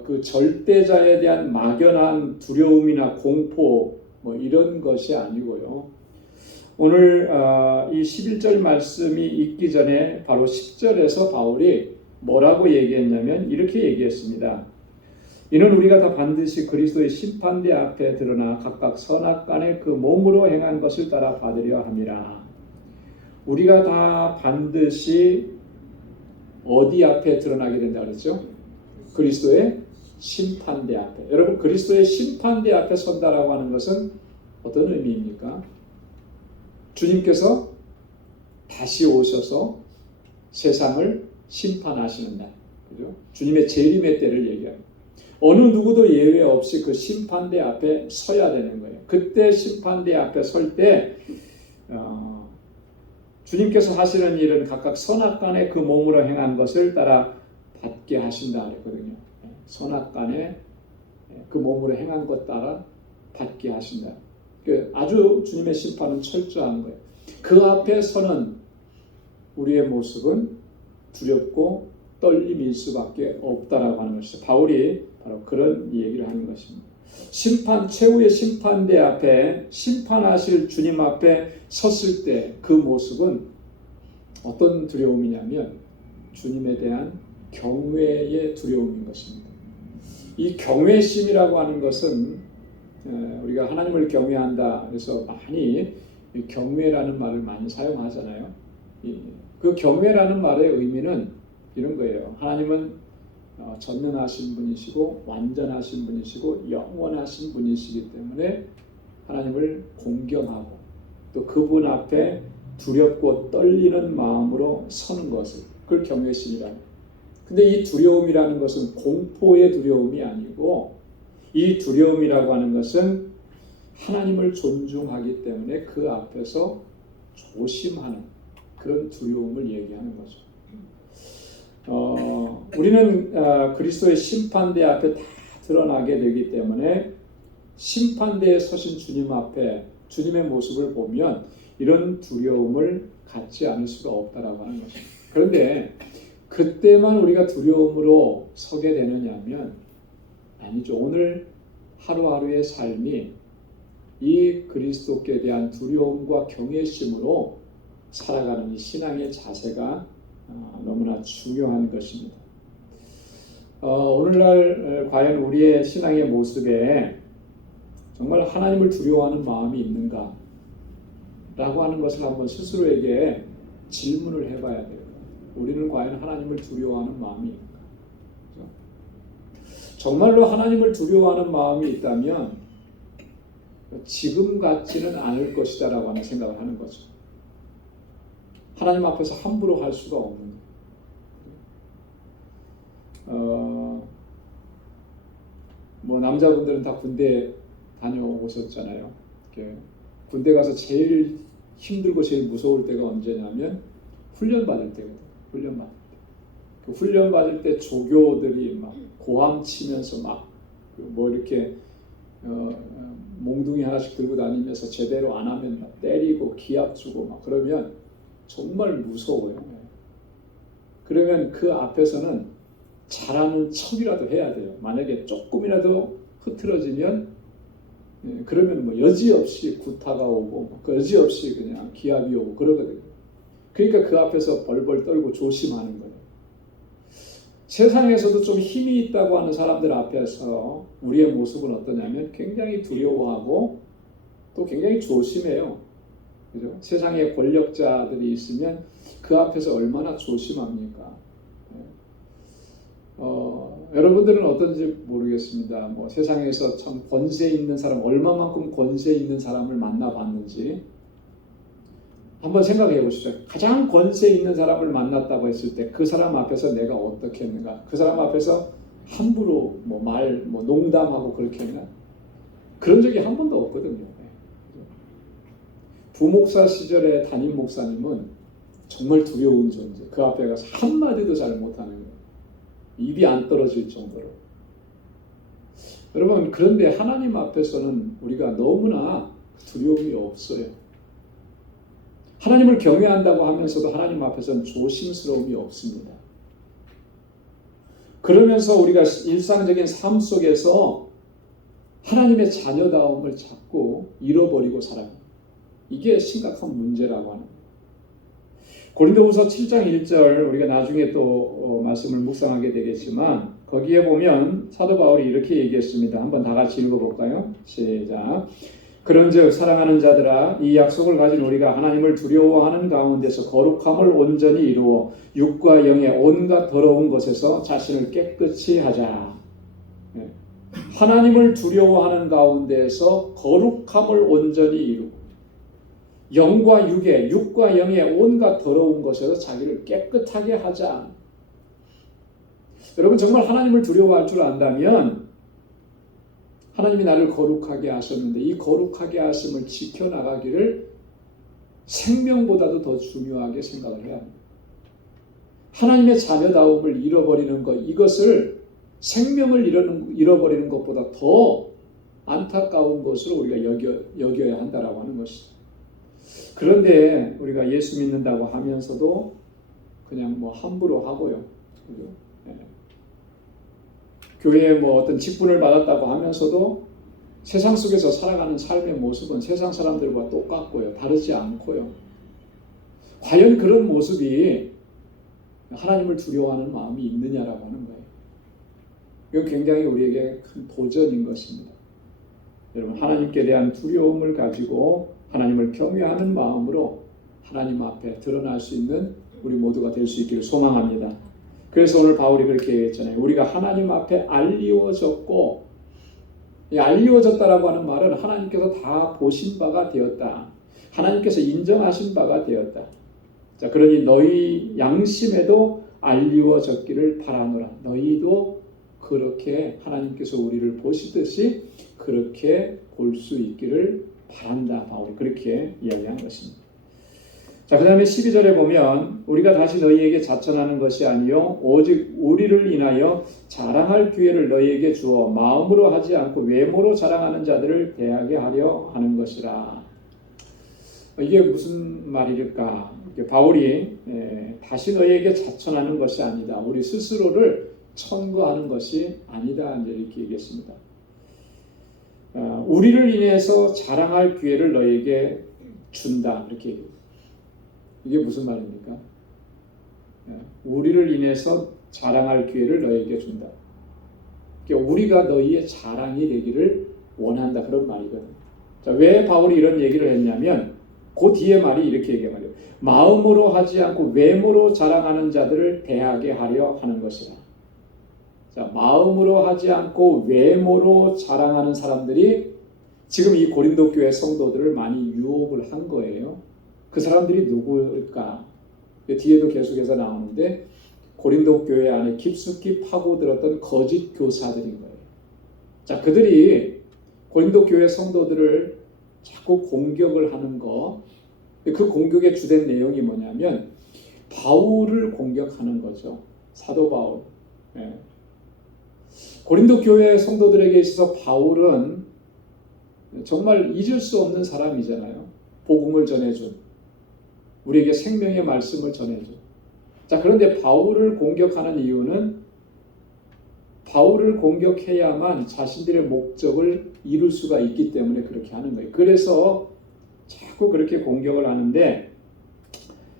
그 절대자에 대한 막연한 두려움이나 공포 이런 것이 아니고요. 오늘 이 11절 말씀이 있기 전에 바로 10절에서 바울이 뭐라고 얘기했냐면 이렇게 얘기했습니다. 이는 우리가 다 반드시 그리스도의 심판대 앞에 드러나 각각 선악간에 그 몸으로 행한 것을 따라 받으려 함이라. 우리가 다 반드시 어디 앞에 드러나게 된다 그랬죠? 그리스도의 심판대 앞에. 여러분, 그리스도의 심판대 앞에 선다라고 하는 것은 어떤 의미입니까? 주님께서 다시 오셔서 세상을 심판하시는 날, 그죠? 주님의 재림의 때를 얘기합니다. 어느 누구도 예외 없이 그 심판대 앞에 서야 되는 거예요. 그때 심판대 앞에 설 때 주님께서 하시는 일은 각각 선악간에 그 몸으로 행한 것을 따라 받게 하신다 그랬거든요. 선악간에 그 몸으로 행한 것 따라 받게 하신다. 아주 주님의 심판은 철저한 거예요. 그 앞에 서는 우리의 모습은 두렵고 떨림일 수밖에 없다라고 하는 것이죠. 바울이 바로 그런 얘기를 하는 것입니다. 최후의 심판대 앞에 심판하실 주님 앞에 섰을 때 그 모습은 어떤 두려움이냐면 주님에 대한 경외의 두려움인 것입니다. 이 경외심이라고 하는 것은 우리가 하나님을 경외한다 그래서 많이 경외라는 말을 많이 사용하잖아요. 그 경외라는 말의 의미는 이런 거예요. 하나님은 전능하신 분이시고 완전하신 분이시고 영원하신 분이시기 때문에 하나님을 공경하고 또 그분 앞에 두렵고 떨리는 마음으로 서는 것을, 그걸 경외심이라는 거예요. 근데 이 두려움이라는 것은 공포의 두려움이 아니고 이 두려움이라고 하는 것은 하나님을 존중하기 때문에 그 앞에서 조심하는 그런 두려움을 얘기하는 거죠. 우리는 그리스도의 심판대 앞에 다 드러나게 되기 때문에 심판대에 서신 주님 앞에 주님의 모습을 보면 이런 두려움을 갖지 않을 수가 없다라고 하는 것입니다. 그런데 그때만 우리가 두려움으로 서게 되느냐면 아니죠. 오늘 하루하루의 삶이 이 그리스도께 대한 두려움과 경외심으로 살아가는 이 신앙의 자세가 너무나 중요한 것입니다. 오늘날 과연 우리의 신앙의 모습에 정말 하나님을 두려워하는 마음이 있는가? 라고 하는 것을 한번 스스로에게 질문을 해봐야 돼요. 우리는 과연 하나님을 두려워하는 마음이 있는가? 그렇죠? 정말로 하나님을 두려워하는 마음이 있다면 지금 같지는 않을 것이다 라고 하는 생각을 하는 거죠. 하나님 앞에서 함부로 할 수가 없는 남자분들은 다 군대 다녀오셨잖아요. 군대 가서 제일 힘들고 제일 무서울 때가 언제냐면 훈련 받을 때거든요. 훈련 받을 때. 그 훈련 받을 때 조교들이 막 고함 치면서 막 이렇게 몽둥이 하나씩 들고 다니면서 제대로 안 하면 막 때리고 기합 주고 막 그러면 정말 무서워요. 그러면 그 앞에서는 잘하는 척이라도 해야 돼요. 만약에 조금이라도 흐트러지면 그러면 뭐 여지없이 구타가 오고 여지없이 그냥 기합이 오고 그러거든요. 그러니까 그 앞에서 벌벌 떨고 조심하는 거예요. 세상에서도 좀 힘이 있다고 하는 사람들 앞에서 우리의 모습은 어떠냐면 굉장히 두려워하고 또 굉장히 조심해요. 그죠? 세상에 권력자들이 있으면 그 앞에서 얼마나 조심합니까? 여러분들은 어떤지 모르겠습니다. 뭐 세상에서 참 권세 있는 사람, 얼마만큼 권세 있는 사람을 만나봤는지 한번 생각해 보시죠. 가장 권세 있는 사람을 만났다고 했을 때 그 사람 앞에서 내가 어떻게 했는가? 그 사람 앞에서 함부로 뭐 농담하고 그렇게 했나? 그런 적이 한 번도 없거든요. 부목사 시절의 담임 목사님은 정말 두려운 존재. 그 앞에 가서 한마디도 잘 못하는 거예요. 입이 안 떨어질 정도로. 여러분, 그런데 하나님 앞에서는 우리가 너무나 두려움이 없어요. 하나님을 경외한다고 하면서도 하나님 앞에서는 조심스러움이 없습니다. 그러면서 우리가 일상적인 삶 속에서 하나님의 자녀다움을 자꾸 잃어버리고 살아요. 이게 심각한 문제라고 하는 거예요. 고린도후서 7장 1절 우리가 나중에 또 말씀을 묵상하게 되겠지만 거기에 보면 사도 바울이 이렇게 얘기했습니다. 한번 다 같이 읽어볼까요? 시작. 그런즉 사랑하는 자들아 이 약속을 가진 우리가 하나님을 두려워하는 가운데서 거룩함을 온전히 이루어 육과 영의 온갖 더러운 것에서 자신을 깨끗이 하자. 하나님을 두려워하는 가운데서 거룩함을 온전히 이루고 영과 육과 영의 온갖 더러운 것에서 자기를 깨끗하게 하자. 여러분 정말 하나님을 두려워할 줄 안다면 하나님이 나를 거룩하게 하셨는데 이 거룩하게 하심을 지켜나가기를 생명보다도 더 중요하게 생각을 해야 합니다. 하나님의 자녀다움을 잃어버리는 것, 이것을 생명을 잃어버리는 것보다 더 안타까운 것으로 우리가 여겨야 한다라고 하는 것이죠. 그런데 우리가 예수 믿는다고 하면서도 그냥 함부로 하고요. 그죠? 네. 교회에 어떤 직분을 받았다고 하면서도 세상 속에서 살아가는 삶의 모습은 세상 사람들과 똑같고요. 다르지 않고요. 과연 그런 모습이 하나님을 두려워하는 마음이 있느냐라고 하는 거예요. 이건 굉장히 우리에게 큰 도전인 것입니다. 여러분 하나님께 대한 두려움을 가지고 하나님을 경외하는 마음으로 하나님 앞에 드러날 수 있는 우리 모두가 될 수 있기를 소망합니다. 그래서 오늘 바울이 그렇게 얘기했잖아요. 우리가 하나님 앞에 알리워졌고, 알리워졌다라고 하는 말은 하나님께서 다 보신 바가 되었다. 하나님께서 인정하신 바가 되었다. 자, 그러니 너희 양심에도 알리워졌기를 바라노라. 너희도 그렇게 하나님께서 우리를 보시듯이 그렇게 볼 수 있기를 바란다. 바울이 그렇게 이야기한 것입니다. 자, 그 다음에 12절에 보면 우리가 다시 너희에게 자천하는 것이 아니요 오직 우리를 인하여 자랑할 기회를 너희에게 주어 마음으로 하지 않고 외모로 자랑하는 자들을 대하게 하려 하는 것이라. 이게 무슨 말일까? 바울이 다시 너희에게 자천하는 것이 아니다. 우리 스스로를 천거하는 것이 아니다. 이제 이렇게 얘기했습니다. 우리를 인해서 자랑할 기회를 너희에게 준다. 이렇게 얘기해요. 이게 무슨 말입니까? 우리를 인해서 자랑할 기회를 너희에게 준다. 그러니까 우리가 너희의 자랑이 되기를 원한다. 그런 말이거든요. 자, 왜 바울이 이런 얘기를 했냐면 그 뒤에 말이 이렇게 얘기해요. 마음으로 하지 않고 외모로 자랑하는 자들을 대하게 하려 하는 것이라. 자, 마음으로 하지 않고 외모로 자랑하는 사람들이 지금 이 고린도 교회 성도들을 많이 유혹을 한 거예요. 그 사람들이 누구일까? 뒤에도 계속해서 나오는데 고린도 교회 안에 깊숙이 파고들었던 거짓 교사들인 거예요. 자, 그들이 고린도 교회 성도들을 자꾸 공격을 하는 거. 그 공격의 주된 내용이 뭐냐면 바울을 공격하는 거죠. 사도 바울. 고린도 교회 성도들에게 있어서 바울은 정말 잊을 수 없는 사람이잖아요. 복음을 전해준, 우리에게 생명의 말씀을 전해준. 자, 그런데 바울을 공격하는 이유는 바울을 공격해야만 자신들의 목적을 이룰 수가 있기 때문에 그렇게 하는 거예요. 그래서 자꾸 그렇게 공격을 하는데,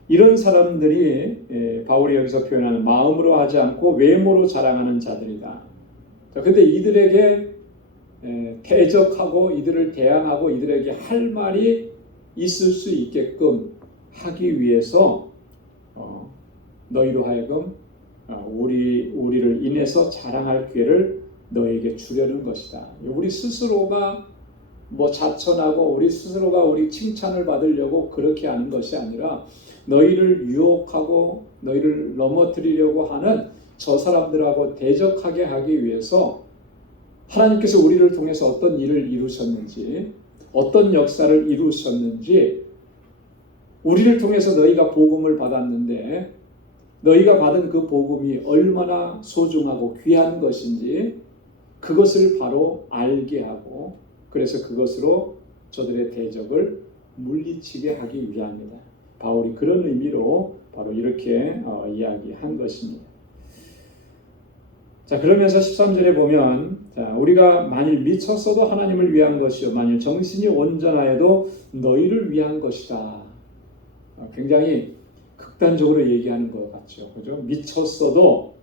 이런 사람들이 바울이 여기서 표현하는 마음으로 하지 않고 외모로 자랑하는 자들이다. 자, 근데 이들에게 대적하고 이들을 대항하고 이들에게 할 말이 있을 수 있게끔 하기 위해서 너희로 하여금 우리를 인해서 자랑할 기회를 너에게 주려는 것이다. 우리 스스로가 자천하고 우리 스스로가 우리 칭찬을 받으려고 그렇게 하는 것이 아니라 너희를 유혹하고 너희를 넘어뜨리려고 하는 저 사람들하고 대적하게 하기 위해서 하나님께서 우리를 통해서 어떤 일을 이루셨는지, 어떤 역사를 이루셨는지, 우리를 통해서 너희가 복음을 받았는데 너희가 받은 그 복음이 얼마나 소중하고 귀한 것인지 그것을 바로 알게 하고, 그래서 그것으로 저들의 대적을 물리치게 하기 위함이다. 바울이 그런 의미로 바로 이렇게 이야기한 것입니다. 자, 그러면서 13절에 보면, 자, 우리가 만일 미쳤어도 하나님을 위한 것이요 만일 정신이 온전하여도 너희를 위한 것이다. 굉장히 극단적으로 얘기하는 것 같죠. 그죠? 미쳤어도.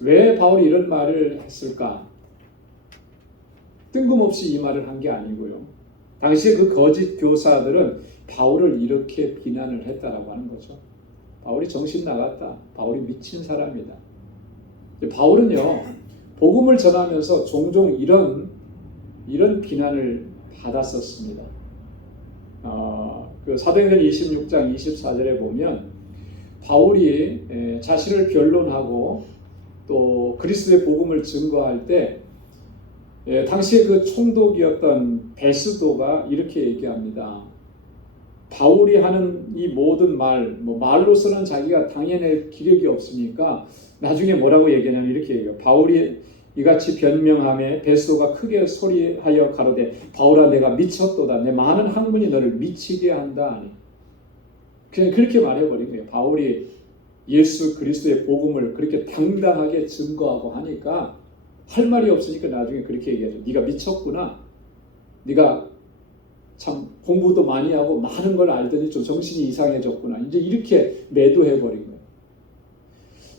왜 바울이 이런 말을 했을까? 뜬금없이 이 말을 한 게 아니고요. 당시에 그 거짓 교사들은 바울을 이렇게 비난을 했다라고 하는 거죠. 바울이 정신 나갔다. 바울이 미친 사람이다. 바울은요, 복음을 전하면서 종종 이런 비난을 받았었습니다. 그 사도행전 26장 24절에 보면 바울이 자신을 변론하고 또 그리스도의 복음을 증거할 때 당시에 그 총독이었던 베스도가 이렇게 얘기합니다. 바울이 하는 이 모든 말로서는 자기가 당해낼 기력이 없으니까 나중에 뭐라고 얘기하냐면 이렇게 얘기해요. 바울이 이같이 변명하며 베스도가 크게 소리하여 가로되 바울아 내가 미쳤도다. 내 많은 학문이 너를 미치게 한다. 그냥 그렇게 말해버린 거예요. 바울이 예수 그리스도의 복음을 그렇게 당당하게 증거하고 하니까 할 말이 없으니까 나중에 그렇게 얘기하죠. 네가 미쳤구나. 네가 참 공부도 많이 하고 많은 걸 알더니 좀 정신이 이상해졌구나. 이제 이렇게 매도해버린 거예요.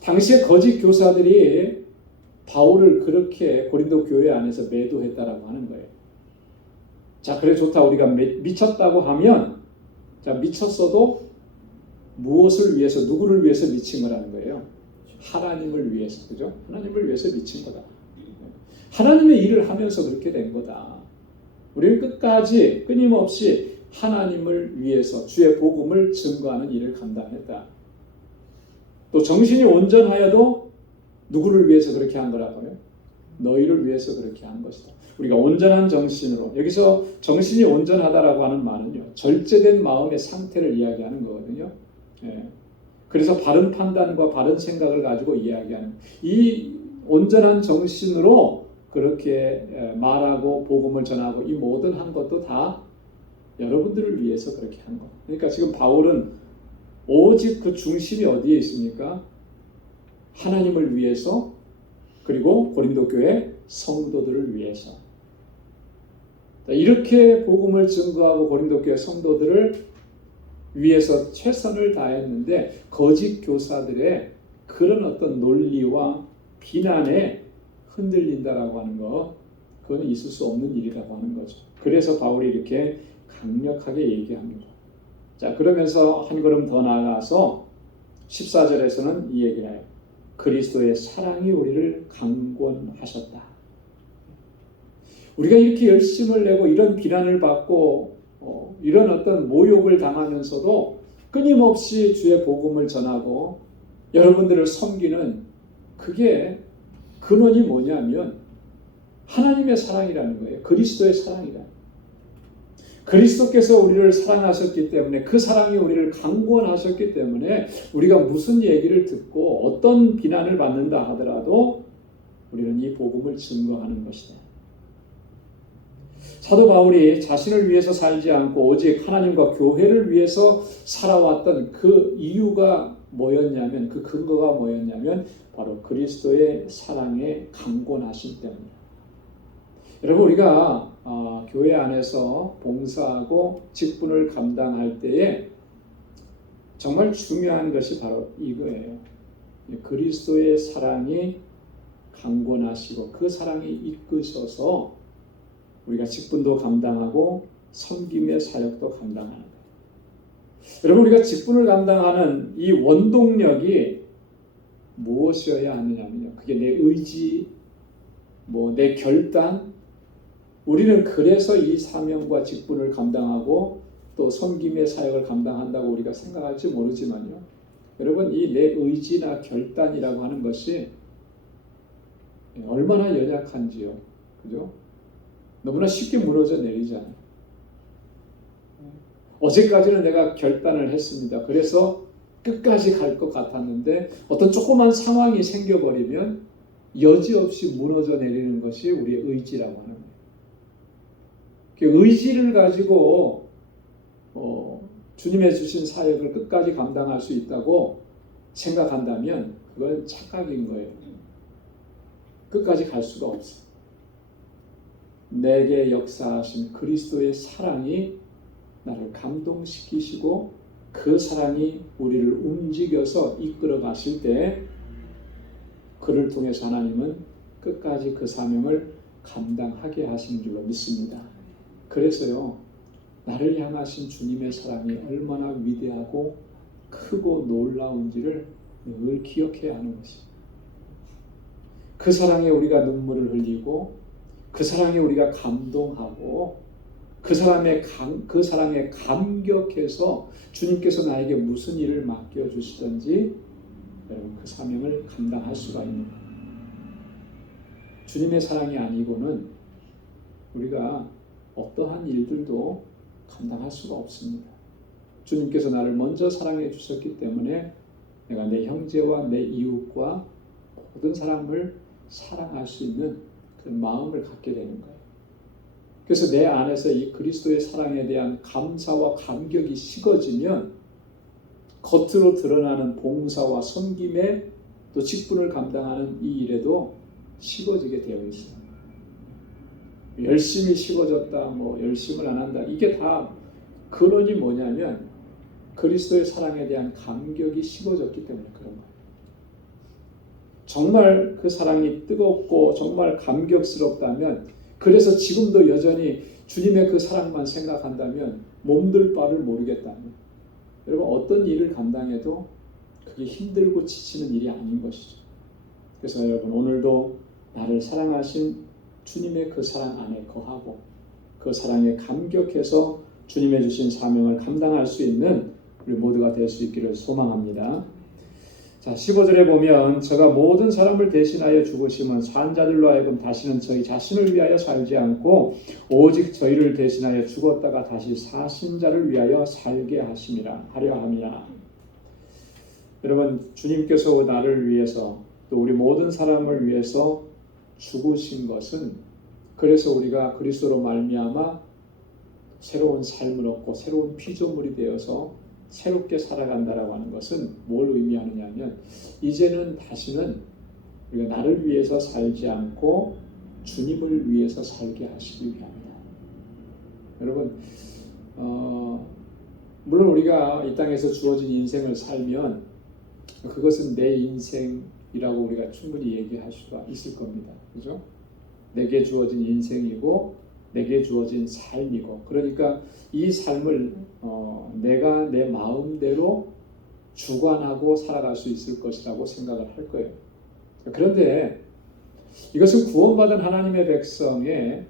당시에 거짓 교사들이 바울을 그렇게 고린도 교회 안에서 매도했다라고 하는 거예요. 자, 그래 좋다. 우리가 미쳤다고 하면, 자, 미쳤어도 무엇을 위해서, 누구를 위해서 미친 거라는 거예요? 하나님을 위해서, 그죠? 하나님을 위해서 미친 거다. 하나님의 일을 하면서 그렇게 된 거다. 우리는 끝까지 끊임없이 하나님을 위해서 주의 복음을 증거하는 일을 감당했다. 또 정신이 온전하여도 누구를 위해서 그렇게 한 거라고요? 너희를 위해서 그렇게 한 것이다. 우리가 온전한 정신으로, 여기서 정신이 온전하다라고 하는 말은요, 절제된 마음의 상태를 이야기하는 거거든요. 그래서 바른 판단과 바른 생각을 가지고 이야기하는, 이 온전한 정신으로 그렇게 말하고 복음을 전하고 이 모든 한 것도 다 여러분들을 위해서 그렇게 한 것. 그러니까 지금 바울은 오직 그 중심이 어디에 있습니까? 하나님을 위해서, 그리고 고린도 교회 성도들을 위해서. 이렇게 복음을 증거하고 고린도 교회 성도들을 위해서 최선을 다했는데 거짓 교사들의 그런 어떤 논리와 비난에 흔들린다라고 하는 것, 그건 있을 수 없는 일이라고 하는 거죠. 그래서 바울이 이렇게 강력하게 얘기합니다. 자, 그러면서 한 걸음 더 나아가서 14절에서는 이 얘기를 해요. 그리스도의 사랑이 우리를 강권하셨다. 우리가 이렇게 열심을 내고 이런 비난을 받고 이런 어떤 모욕을 당하면서도 끊임없이 주의 복음을 전하고 여러분들을 섬기는, 그게 근원이 뭐냐면 하나님의 사랑이라는 거예요. 그리스도의 사랑이라. 그리스도께서 우리를 사랑하셨기 때문에, 그 사랑이 우리를 강권하셨기 때문에 우리가 무슨 얘기를 듣고 어떤 비난을 받는다 하더라도 우리는 이 복음을 증거하는 것이다. 사도 바울이 자신을 위해서 살지 않고 오직 하나님과 교회를 위해서 살아왔던 그 이유가 뭐였냐면, 그 근거가 뭐였냐면 바로 그리스도의 사랑에 강권하신 때문이에요. 여러분, 우리가 교회 안에서 봉사하고 직분을 감당할 때에 정말 중요한 것이 바로 이거예요. 그리스도의 사랑이 강권하시고 그 사랑이 이끄셔서 우리가 직분도 감당하고 섬김의 사역도 감당하는 거예요. 여러분, 우리가 직분을 감당하는 이 원동력이 무엇이어야 하느냐면요, 그게 내 의지, 내 결단. 우리는 그래서 이 사명과 직분을 감당하고 또 섬김의 사역을 감당한다고 우리가 생각할지 모르지만요, 여러분, 이 내 의지나 결단이라고 하는 것이 얼마나 연약한지요. 그죠? 너무나 쉽게 무너져 내리잖아요. 어제까지는 내가 결단을 했습니다. 그래서 끝까지 갈 것 같았는데 어떤 조그만 상황이 생겨버리면 여지없이 무너져 내리는 것이 우리의 의지라고 하는 거예요. 그 의지를 가지고 주님의 주신 사역을 끝까지 감당할 수 있다고 생각한다면 그건 착각인 거예요. 끝까지 갈 수가 없어. 내게 역사하신 그리스도의 사랑이 나를 감동시키시고 그 사랑이 우리를 움직여서 이끌어 가실 때 그를 통해서 하나님은 끝까지 그 사명을 감당하게 하시는 줄로 믿습니다. 그래서요, 나를 향하신 주님의 사랑이 얼마나 위대하고 크고 놀라운지를 늘 기억해야 하는 것입니다. 그 사랑에 우리가 눈물을 흘리고 그 사랑에 우리가 감동하고 그 사랑에 감격해서 주님께서 나에게 무슨 일을 맡겨주시든지 여러분 그 사명을 감당할 수가 있는 거예요. 주님의 사랑이 아니고는 우리가 어떠한 일들도 감당할 수가 없습니다. 주님께서 나를 먼저 사랑해 주셨기 때문에 내가 내 형제와 내 이웃과 모든 사람을 사랑할 수 있는 그런 마음을 갖게 되는 거예요. 그래서 내 안에서 이 그리스도의 사랑에 대한 감사와 감격이 식어지면 겉으로 드러나는 봉사와 섬김에 또 직분을 감당하는 이 일에도 식어지게 되어 있어요. 열심히 식어졌다, 열심을 안 한다, 이게 다 근원이 뭐냐면 그리스도의 사랑에 대한 감격이 식어졌기 때문에 그런 거예요. 정말 그 사랑이 뜨겁고 정말 감격스럽다면, 그래서 지금도 여전히 주님의 그 사랑만 생각한다면, 몸둘 바를 모르겠다면 여러분 어떤 일을 감당해도 그게 힘들고 지치는 일이 아닌 것이죠. 그래서 여러분 오늘도 나를 사랑하신 주님의 그 사랑 안에 거하고 그 사랑에 감격해서 주님의 주신 사명을 감당할 수 있는 우리 모두가 될 수 있기를 소망합니다. 자, 15절에 보면 저가 모든 사람을 대신하여 죽으심은 산 자들로 하여금 다시는 저희 자신을 위하여 살지 않고 오직 저희를 대신하여 죽었다가 다시 사신 자를 위하여 살게 하려 함이라. 여러분, 주님께서 나를 위해서 또 우리 모든 사람을 위해서 죽으신 것은 그래서 우리가 그리스도로 말미암아 새로운 삶을 얻고 새로운 피조물이 되어서 새롭게 살아간다라고 하는 것은 뭘 의미하느냐 하면 이제는 다시는 우리가 나를 위해서 살지 않고 주님을 위해서 살게 하시기 위함이다. 여러분, 물론 우리가 이 땅에서 주어진 인생을 살면 그것은 내 인생이라고 우리가 충분히 얘기할 수가 있을 겁니다. 그죠? 내게 주어진 인생이고 내게 주어진 삶이고, 그러니까 이 삶을 내가 내 마음대로 주관하고 살아갈 수 있을 것이라고 생각을 할 거예요. 그런데 이것은 구원받은 하나님의 백성의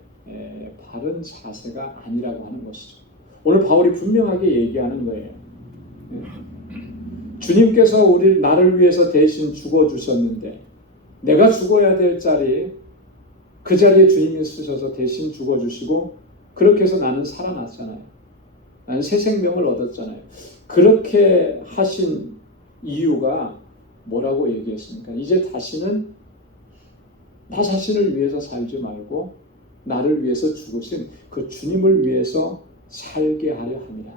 바른 자세가 아니라고 하는 것이죠. 오늘 바울이 분명하게 얘기하는 거예요. 주님께서 나를 위해서 대신 죽어주셨는데 내가 죽어야 될 자리, 그 자리에 주님이 쓰셔서 대신 죽어주시고 그렇게 해서 나는 살아났잖아요. 나는 새 생명을 얻었잖아요. 그렇게 하신 이유가 뭐라고 얘기했습니까? 이제 다시는 나 자신을 위해서 살지 말고 나를 위해서 죽으신 그 주님을 위해서 살게 하려 합니다.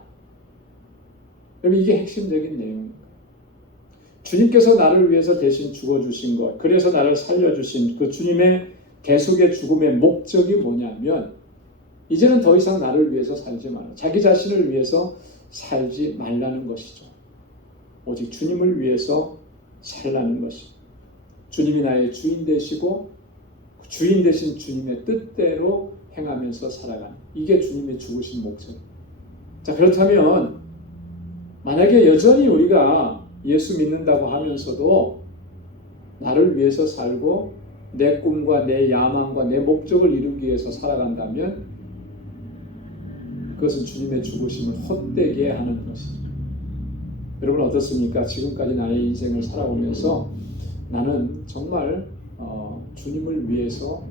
여러분, 이게 핵심적인 내용입니다. 주님께서 나를 위해서 대신 죽어주신 것, 그래서 나를 살려주신 그 주님의 대속의 죽음의 목적이 뭐냐면, 이제는 더 이상 나를 위해서 살지 말라, 자기 자신을 위해서 살지 말라는 것이죠. 오직 주님을 위해서 살라는 것이죠. 주님이 나의 주인 되시고 주인 되신 주님의 뜻대로 행하면서 살아가는, 이게 주님의 죽으신 목적입니다. 자, 그렇다면 만약에 여전히 우리가 예수 믿는다고 하면서도 나를 위해서 살고 내 꿈과 내 야망과 내 목적을 이루기 위해서 살아간다면 그것은 주님의 죽으심을 헛되게 하는 것이죠. 여러분 어떻습니까? 지금까지 나의 인생을 살아오면서 나는 정말 주님을 위해서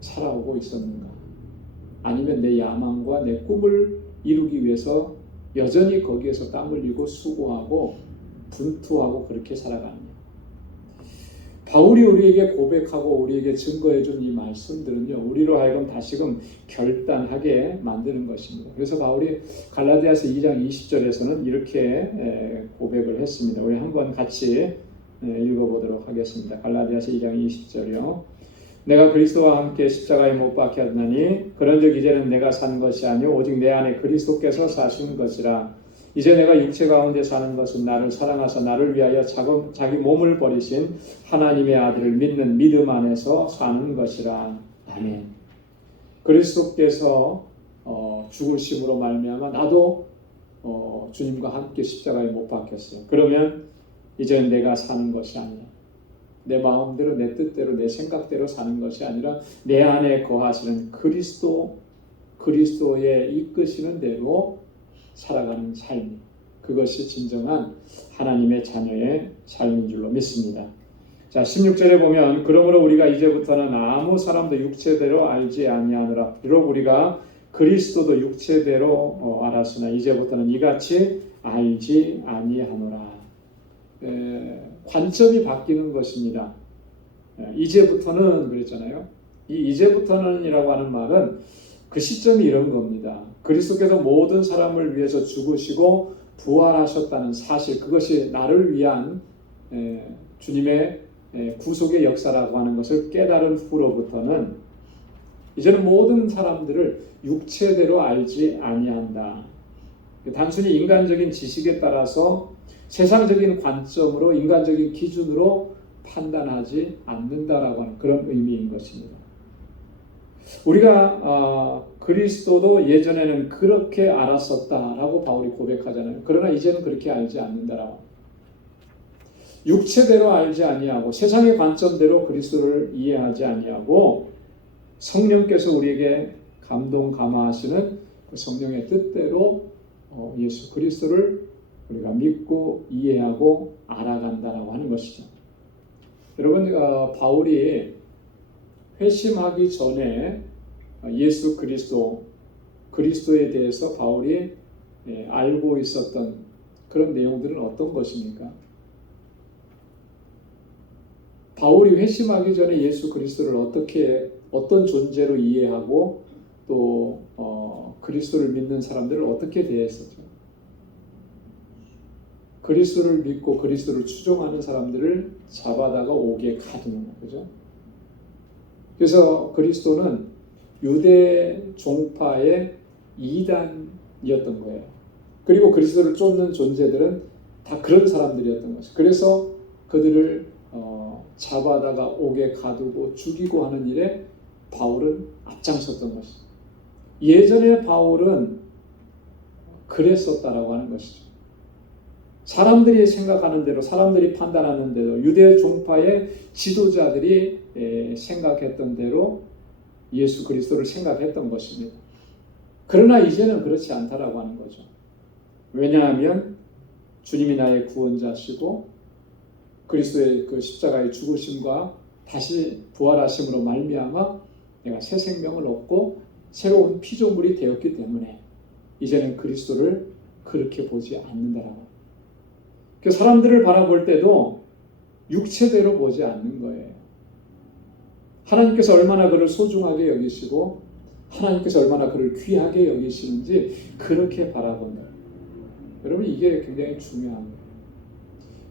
살아오고 있었는가? 아니면 내 야망과 내 꿈을 이루기 위해서 여전히 거기에서 땀 흘리고 수고하고 분투하고 그렇게 살아가느냐? 바울이 우리에게 고백하고 우리에게 증거해준 이 말씀들은요, 우리로 하여금 다시금 결단하게 만드는 것입니다. 그래서 바울이 갈라디아서 2장 20절에서는 이렇게 고백을 했습니다. 우리 한번 같이 읽어보도록 하겠습니다. 갈라디아서 2장 20절이요. 내가 그리스도와 함께 십자가에 못 박혔나니 그런즉 이제는 내가 산 것이 아니요 오직 내 안에 그리스도께서 사신 것이라. 이제 내가 육체 가운데 사는 것은 나를 사랑하사 나를 위하여 자기 몸을 버리신 하나님의 아들을 믿는 믿음 안에서 사는 것이라. 아멘. 그리스도께서 죽으심으로 말미암아 나도 주님과 함께 십자가에 못 박혔어요. 그러면 이제는 내가 사는 것이 아니야. 내 마음대로 내 뜻대로 내 생각대로 사는 것이 아니라 내 안에 거하시는 그리스도의 이끄시는 대로 살아가는 삶, 그것이 진정한 하나님의 자녀의 삶인 줄로 믿습니다. 자, 16절에 보면 그러므로 우리가 이제부터는 아무 사람도 육체대로 알지 아니하노라. 비록 우리가 그리스도도 육체대로 알았으나 이제부터는 이같이 알지 아니하노라. 관점이 바뀌는 것입니다. 이제부터는 그랬잖아요. 이 이제부터는이라고 하는 말은 그 시점이 이런 겁니다. 그리스도께서 모든 사람을 위해서 죽으시고 부활하셨다는 사실, 그것이 나를 위한 주님의 구속의 역사라고 하는 것을 깨달은 후로부터는 이제는 모든 사람들을 육체대로 알지 아니한다. 단순히 인간적인 지식에 따라서 세상적인 관점으로 인간적인 기준으로 판단하지 않는다라고 하는 그런 의미인 것입니다. 우리가 그리스도도 예전에는 그렇게 알았었다라고 바울이 고백하잖아요. 그러나 이제는 그렇게 알지 않는다라고. 육체대로 알지 아니하고 세상의 관점대로 그리스도를 이해하지 아니하고 성령께서 우리에게 감동 감화하시는 그 성령의 뜻대로 예수 그리스도를 우리가 믿고 이해하고 알아간다라고 하는 것이죠. 여러분, 바울이 회심하기 전에 예수 그리스도에 대해서 바울이 알고 있었던 그런 내용들은 어떤 것입니까? 바울이 회심하기 전에 예수 그리스도를 어떤 존재로 이해하고 또 그리스도를 믿는 사람들을 어떻게 대했었죠? 그리스도를 믿고 그리스도를 추종하는 사람들을 잡아다가 옥에 가두는 거죠. 그래서 그리스도는 유대 종파의 이단이었던 거예요. 그리고 그리스도를 쫓는 존재들은 다 그런 사람들이었던 것이죠. 그래서 그들을 잡아다가 옥에 가두고 죽이고 하는 일에 바울은 앞장섰던 것이죠. 예전에 바울은 그랬었다라고 하는 것이죠. 사람들이 생각하는 대로, 사람들이 판단하는 대로, 유대 종파의 지도자들이 생각했던 대로 예수 그리스도를 생각했던 것입니다. 그러나 이제는 그렇지 않다라고 하는 거죠. 왜냐하면 주님이 나의 구원자시고 그리스도의 그 십자가의 죽으심과 다시 부활하심으로 말미암아 내가 새 생명을 얻고 새로운 피조물이 되었기 때문에 이제는 그리스도를 그렇게 보지 않는다라고. 사람들을 바라볼 때도 육체대로 보지 않는 거예요. 하나님께서 얼마나 그를 소중하게 여기시고 하나님께서 얼마나 그를 귀하게 여기시는지 그렇게 바라본다. 여러분 이게 굉장히 중요한 거예요.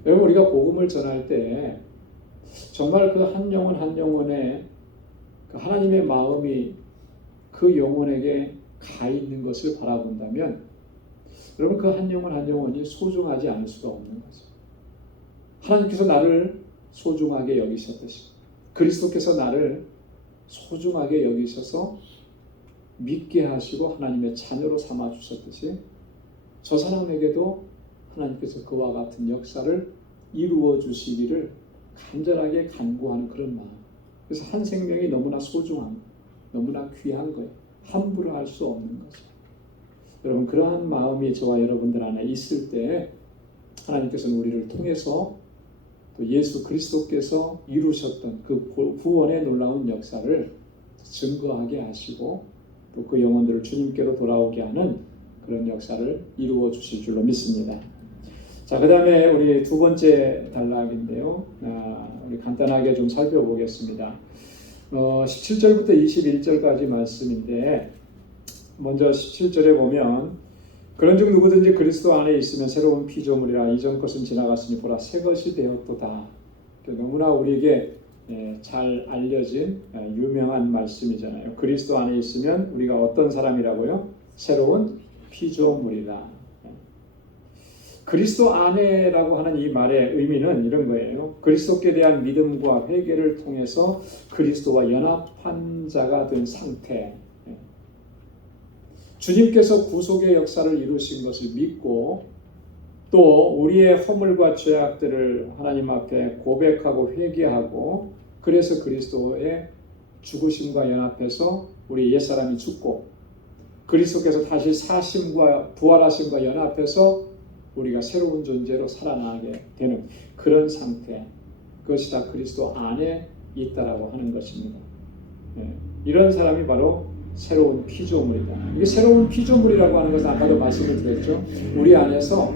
여러분 우리가 복음을 전할 때 정말 그 한 영혼 한 영혼에 그 하나님의 마음이 그 영혼에게 가 있는 것을 바라본다면 여러분 그 한 영혼 한 영혼이 소중하지 않을 수가 없는 거죠. 하나님께서 나를 소중하게 여기셨듯이 그리스도께서 나를 소중하게 여기셔서 믿게 하시고 하나님의 자녀로 삼아 주셨듯이 저 사람에게도 하나님께서 그와 같은 역사를 이루어 주시기를 간절하게 간구하는 그런 마음. 그래서 한 생명이 너무나 소중한, 너무나 귀한 거예요. 함부로 할 수 없는 거죠. 여러분 그러한 마음이 저와 여러분들 안에 있을 때 하나님께서는 우리를 통해서 또 예수 그리스도께서 이루셨던 그 구원의 놀라운 역사를 증거하게 하시고 또 그 영혼들을 주님께로 돌아오게 하는 그런 역사를 이루어 주실 줄로 믿습니다. 자, 그 다음에 우리 두 번째 단락인데요. 우리 간단하게 좀 살펴보겠습니다. 17절부터 21절까지 말씀인데 먼저 17절에 보면 그런즉 누구든지 그리스도 안에 있으면 새로운 피조물이라 이전 것은 지나갔으니 보라 새 것이 되었도다. 너무나 우리에게 잘 알려진 유명한 말씀이잖아요. 그리스도 안에 있으면 우리가 어떤 사람이라고요? 새로운 피조물이다. 그리스도 안에라고 하는 이 말의 의미는 이런 거예요. 그리스도께 대한 믿음과 회개를 통해서 그리스도와 연합한 자가 된 상태. 주님께서 구속의 역사를 이루신 것을 믿고 또 우리의 허물과 죄악들을 하나님 앞에 고백하고 회개하고 그래서 그리스도의 죽으심과 연합해서 우리 옛사람이 죽고 그리스도께서 다시 사심과 부활하심과 연합해서 우리가 새로운 존재로 살아나게 되는 그런 상태, 그것이 다 그리스도 안에 있다라고 하는 것입니다. 이런 사람이 바로 새로운 피조물이다. 이게 새로운 피조물이라고 하는 것은 아까도 말씀을 드렸죠. 우리 안에서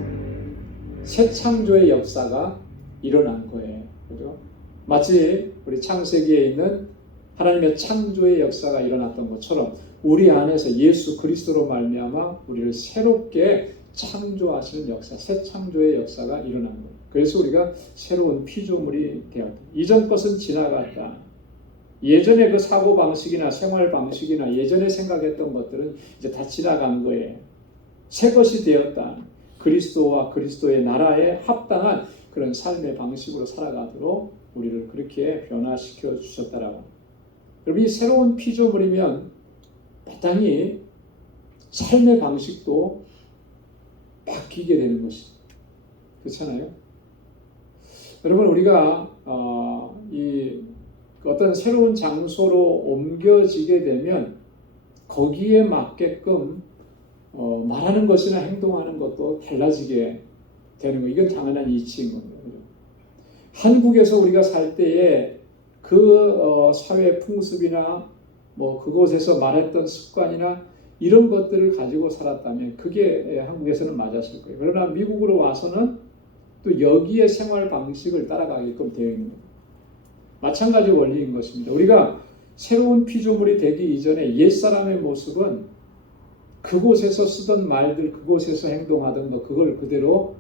새 창조의 역사가 일어난 거예요. 그죠? 마치 우리 창세기에 있는 하나님의 창조의 역사가 일어났던 것처럼 우리 안에서 예수 그리스도로 말미암아 우리를 새롭게 창조하시는 역사, 새 창조의 역사가 일어난 거예요. 그래서 우리가 새로운 피조물이 되었다. 이전 것은 지나갔다. 예전의 그 사고 방식이나 생활 방식이나 예전에 생각했던 것들은 이제 다 지나간 거예요. 새 것이 되었다. 그리스도와 그리스도의 나라에 합당한 그런 삶의 방식으로 살아가도록 우리를 그렇게 변화시켜 주셨다라고. 여러분 이 새로운 피조물이면 마땅히 삶의 방식도 바뀌게 되는 것이죠. 그렇잖아요. 여러분 우리가 이 어떤 새로운 장소로 옮겨지게 되면 거기에 맞게끔 말하는 것이나 행동하는 것도 달라지게 되는 거. 이건 당연한 이치인 겁니다. 한국에서 우리가 살 때에 그 사회 풍습이나 뭐 그곳에서 말했던 습관이나 이런 것들을 가지고 살았다면 그게 한국에서는 맞았을 거예요. 그러나 미국으로 와서는 또 여기에 생활 방식을 따라가게끔 되어 있는 거예요. 마찬가지 원리인 것입니다. 우리가 새로운 피조물이 되기 이전에 옛사람의 모습은 그곳에서 쓰던 말들, 그곳에서 행동하던 것, 그걸 그대로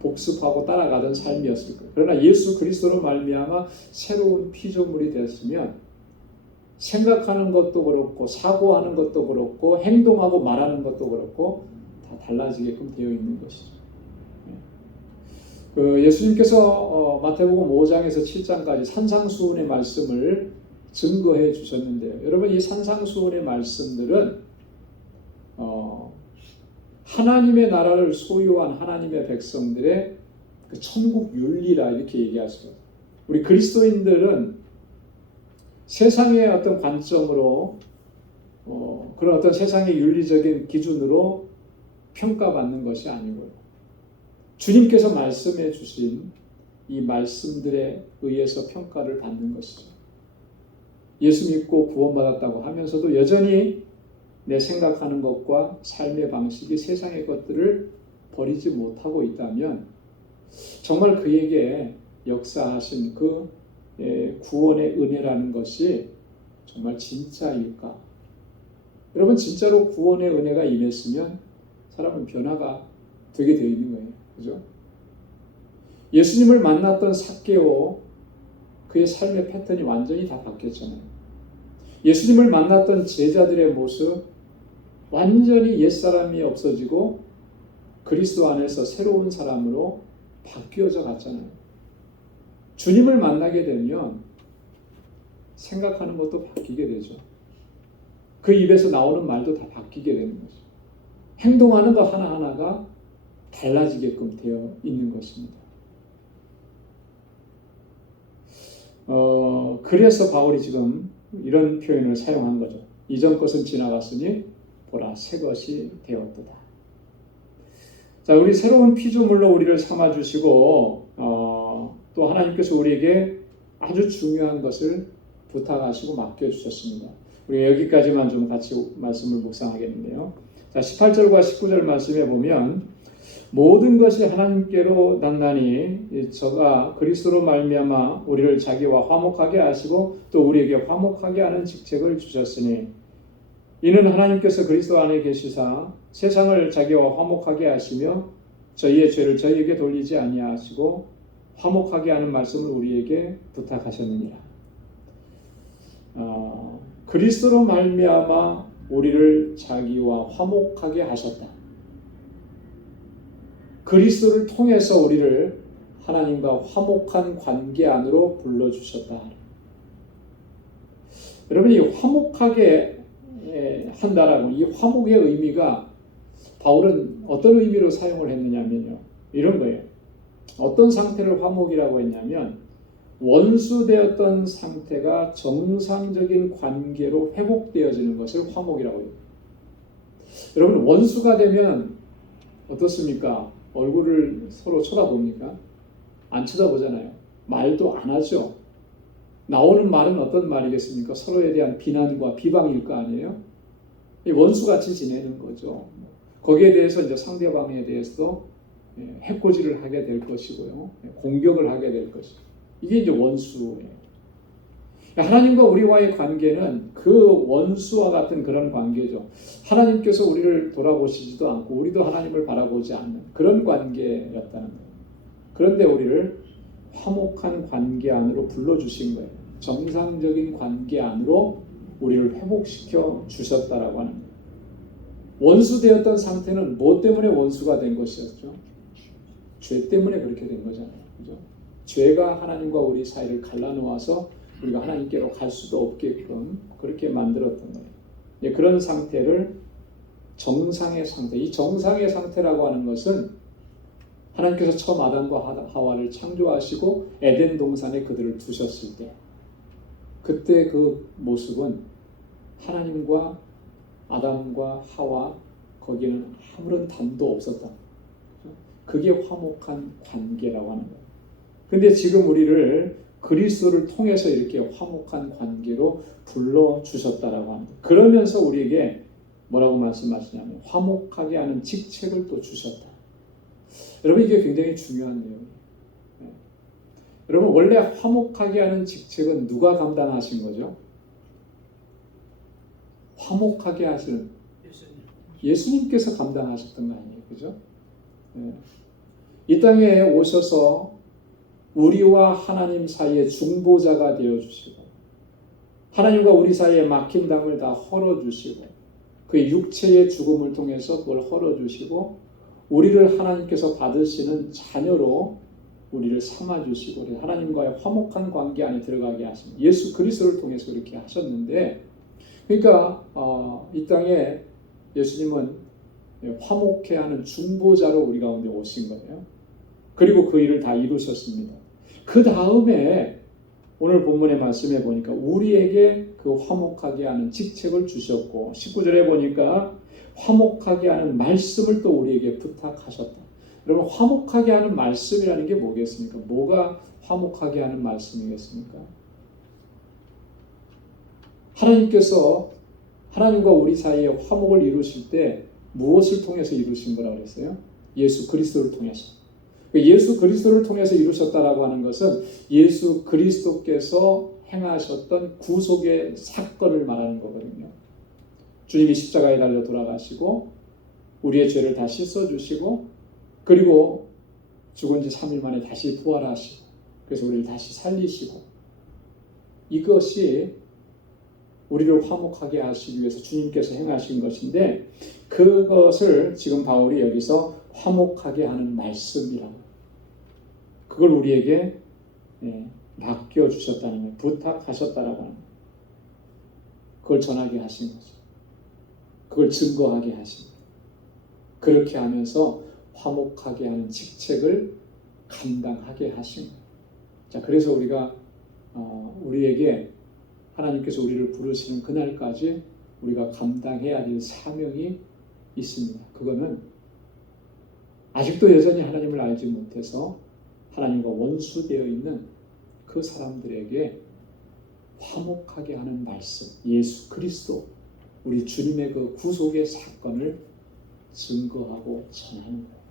복습하고 따라가던 삶이었을 거예요. 그러나 예수 그리스도로 말미암아 새로운 피조물이 됐으면 생각하는 것도 그렇고 사고하는 것도 그렇고 행동하고 말하는 것도 그렇고 다 달라지게끔 되어 있는 것이죠. 예수님께서 마태복음 5장에서 7장까지 산상수훈의 말씀을 증거해 주셨는데요. 여러분 이 산상수훈의 말씀들은 하나님의 나라를 소유한 하나님의 백성들의 그 천국 윤리라 이렇게 얘기하시죠. 우리 그리스도인들은 세상의 어떤 관점으로 그런 어떤 세상의 윤리적인 기준으로 평가받는 것이 아니고요. 주님께서 말씀해 주신 이 말씀들에 의해서 평가를 받는 것이죠. 예수 믿고 구원받았다고 하면서도 여전히 내 생각하는 것과 삶의 방식이 세상의 것들을 버리지 못하고 있다면 정말 그에게 역사하신 그 구원의 은혜라는 것이 정말 진짜일까? 여러분, 진짜로 구원의 은혜가 임했으면 사람은 변화가 되게 되어 있는 거예요. 그죠? 예수님을 만났던 삭개오, 그의 삶의 패턴이 완전히 다 바뀌었잖아요. 예수님을 만났던 제자들의 모습, 완전히 옛사람이 없어지고 그리스도 안에서 새로운 사람으로 바뀌어져 갔잖아요. 주님을 만나게 되면 생각하는 것도 바뀌게 되죠. 그 입에서 나오는 말도 다 바뀌게 되는 거죠. 행동하는 것 하나하나가 달라지게끔 되어 있는 것입니다. 그래서 바울이 지금 이런 표현을 사용한 거죠. 이전 것은 지나갔으니 보라 새 것이 되었도다. 자, 우리 새로운 피조물로 우리를 삼아주시고 또 하나님께서 우리에게 아주 중요한 것을 부탁하시고 맡겨주셨습니다. 우리가 여기까지만 좀 같이 말씀을 묵상하겠는데요. 자, 18절과 19절 말씀에 보면 모든 것이 하나님께로 났나니 저가 그리스도로 말미암아 우리를 자기와 화목하게 하시고 또 우리에게 화목하게 하는 직책을 주셨으니 이는 하나님께서 그리스도 안에 계시사 세상을 자기와 화목하게 하시며 저희의 죄를 저희에게 돌리지 아니하시고 화목하게 하는 말씀을 우리에게 부탁하셨느니라. 그리스도로 말미암아 우리를 자기와 화목하게 하셨다. 그리스도를 통해서 우리를 하나님과 화목한 관계 안으로 불러주셨다. 여러분이 화목하게 한다라고, 이 화목의 의미가 바울은 어떤 의미로 사용을 했느냐면요, 이런 거예요. 어떤 상태를 화목이라고 했냐면 원수되었던 상태가 정상적인 관계로 회복되어지는 것을 화목이라고 해요. 여러분, 원수가 되면 어떻습니까? 얼굴을 서로 쳐다봅니까? 안 쳐다보잖아요. 말도 안 하죠. 나오는 말은 어떤 말이겠습니까? 서로에 대한 비난과 비방일 거 아니에요? 원수같이 지내는 거죠. 거기에 대해서 이제 상대방에 대해서 해코지를 하게 될 것이고요. 공격을 하게 될 것이고. 이게 이제 원수예요. 하나님과 우리와의 관계는 그 원수와 같은 그런 관계죠. 하나님께서 우리를 돌아보시지도 않고 우리도 하나님을 바라보지 않는 그런 관계였다는 거예요. 그런데 우리를 화목한 관계 안으로 불러주신 거예요. 정상적인 관계 안으로 우리를 회복시켜 주셨다라고 하는 거예요. 원수되었던 상태는 뭐 때문에 원수가 된 것이었죠? 죄 때문에 그렇게 된 거잖아요. 그죠? 죄가 하나님과 우리 사이를 갈라놓아서 우리가 하나님께로 갈 수도 없게끔 그렇게 만들었던 거예요. 그런 상태를 정상의 상태, 이 정상의 상태라고 하는 것은 하나님께서 처음 아담과 하와를 창조하시고 에덴 동산에 그들을 두셨을 때, 그때 그 모습은 하나님과 아담과 하와 거기에는 아무런 담도 없었다. 그게 화목한 관계라고 하는 거예요. 근데 지금 우리를 그리스도를 통해서 이렇게 화목한 관계로 불러주셨다라고 합니다. 그러면서 우리에게 뭐라고 말씀하시냐면 화목하게 하는 직책을 또 주셨다. 여러분, 이게 굉장히 중요한 내용이에요. 여러분, 원래 화목하게 하는 직책은 누가 감당하신 거죠? 화목하게 하시는 예수님께서 감당하셨던 거 아니에요? 그죠? 이 땅에 오셔서 우리와 하나님 사이의 중보자가 되어주시고 하나님과 우리 사이에 막힌 담을 다 헐어주시고 그의 육체의 죽음을 통해서 그걸 헐어주시고 우리를 하나님께서 받으시는 자녀로 우리를 삼아주시고 하나님과의 화목한 관계 안에 들어가게 하신 예수 그리스도를 통해서 그렇게 하셨는데, 그러니까 이 땅에 예수님은 화목해 하는 중보자로 우리 가운데 오신 거예요. 그리고 그 일을 다 이루셨습니다. 그 다음에 오늘 본문의 말씀에 보니까 우리에게 그 화목하게 하는 직책을 주셨고 19절에 보니까 화목하게 하는 말씀을 또 우리에게 부탁하셨다. 여러분, 화목하게 하는 말씀이라는 게 뭐겠습니까? 뭐가 화목하게 하는 말씀이겠습니까? 하나님께서 하나님과 우리 사이에 화목을 이루실 때 무엇을 통해서 이루신 거라고 그랬어요? 예수 그리스도를 통해서. 예수 그리스도를 통해서 이루셨다라고 하는 것은 예수 그리스도께서 행하셨던 구속의 사건을 말하는 거거든요. 주님이 십자가에 달려 돌아가시고 우리의 죄를 다 씻어주시고 그리고 죽은 지 3일 만에 다시 부활하시고 그래서 우리를 다시 살리시고 이것이 우리를 화목하게 하시기 위해서 주님께서 행하신 것인데 그것을 지금 바울이 여기서 화목하게 하는 말씀이라고 그걸 우리에게 맡겨주셨다는 거예요. 부탁하셨다라고 하는 거예요. 그걸 전하게 하신 거죠. 그걸 증거하게 하신 거예요. 그렇게 하면서 화목하게 하는 직책을 감당하게 하신 거예요. 자, 그래서 우리가 우리에게 하나님께서 우리를 부르시는 그날까지 우리가 감당해야 될 사명이 있습니다. 그거는 아직도 여전히 하나님을 알지 못해서 하나님과 원수되어 있는 그 사람들에게 화목하게 하는 말씀, 예수 그리스도, 우리 주님의 그 구속의 사건을 증거하고 전하는 거예요.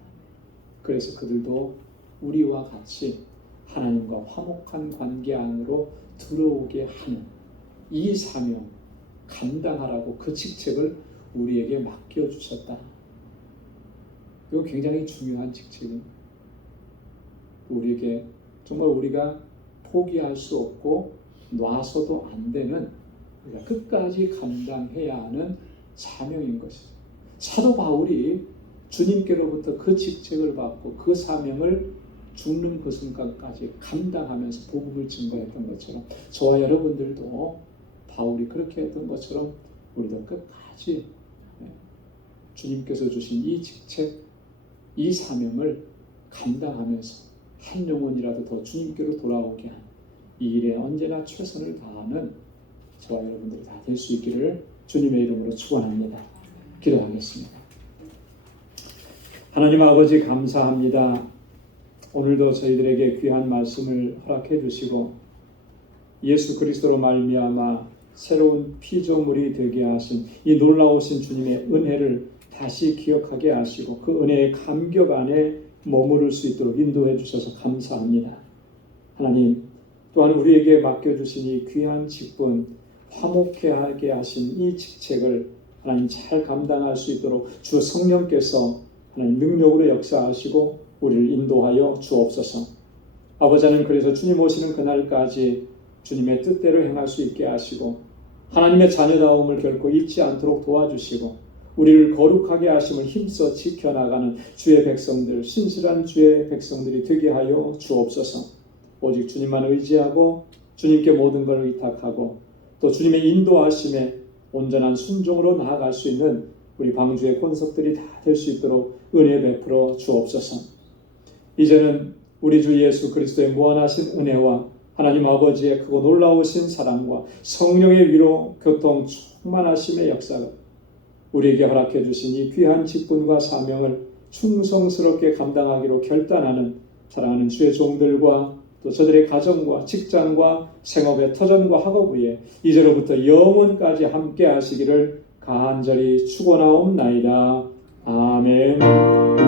그래서 그들도 우리와 같이 하나님과 화목한 관계 안으로 들어오게 하는 이 사명, 감당하라고 그 직책을 우리에게 맡겨주셨다. 이거 굉장히 중요한 직책입니다. 우리에게 정말 우리가 포기할 수 없고 놔서도 안 되는 우리가 끝까지 감당해야 하는 사명인 것이죠. 사도 바울이 주님께로부터 그 직책을 받고 그 사명을 죽는 그 순간까지 감당하면서 복음을 증거했던 것처럼 저와 여러분들도 바울이 그렇게 했던 것처럼 우리도 끝까지 주님께서 주신 이 직책, 이 사명을 감당하면서 한 영혼이라도 더 주님께로 돌아오게 한 이 일에 언제나 최선을 다하는 저와 여러분들이 다 될 수 있기를 주님의 이름으로 축원합니다. 기도하겠습니다. 하나님 아버지 감사합니다. 오늘도 저희들에게 귀한 말씀을 허락해 주시고 예수 그리스도로 말미암아 새로운 피조물이 되게 하신 이 놀라우신 주님의 은혜를 다시 기억하게 하시고 그 은혜의 감격 안에 머무를 수 있도록 인도해 주셔서 감사합니다. 하나님 또한 우리에게 맡겨주신 이 귀한 직분 화목하게 하신 이 직책을 하나님 잘 감당할 수 있도록 주 성령께서 하나님 능력으로 역사하시고 우리를 인도하여 주옵소서. 아버지 하나님 그래서 주님 오시는 그날까지 주님의 뜻대로 행할 수 있게 하시고 하나님의 자녀다움을 결코 잊지 않도록 도와주시고 우리를 거룩하게 하심을 힘써 지켜나가는 주의 백성들, 신실한 주의 백성들이 되게 하여 주옵소서. 오직 주님만 의지하고 주님께 모든 걸 의탁하고 또 주님의 인도하심에 온전한 순종으로 나아갈 수 있는 우리 방주의 권속들이 다 될 수 있도록 은혜 베풀어 주옵소서. 이제는 우리 주 예수 그리스도의 무한하신 은혜와 하나님 아버지의 크고 놀라우신 사랑과 성령의 위로 교통 충만하심의 역사가 우리에게 허락해 주신 이 귀한 직분과 사명을 충성스럽게 감당하기로 결단하는 사랑하는 주의 종들과 또 저들의 가정과 직장과 생업의 터전과 학업 위에 이제로부터 영원까지 함께 하시기를 간절히 축원하옵나이다. 아멘.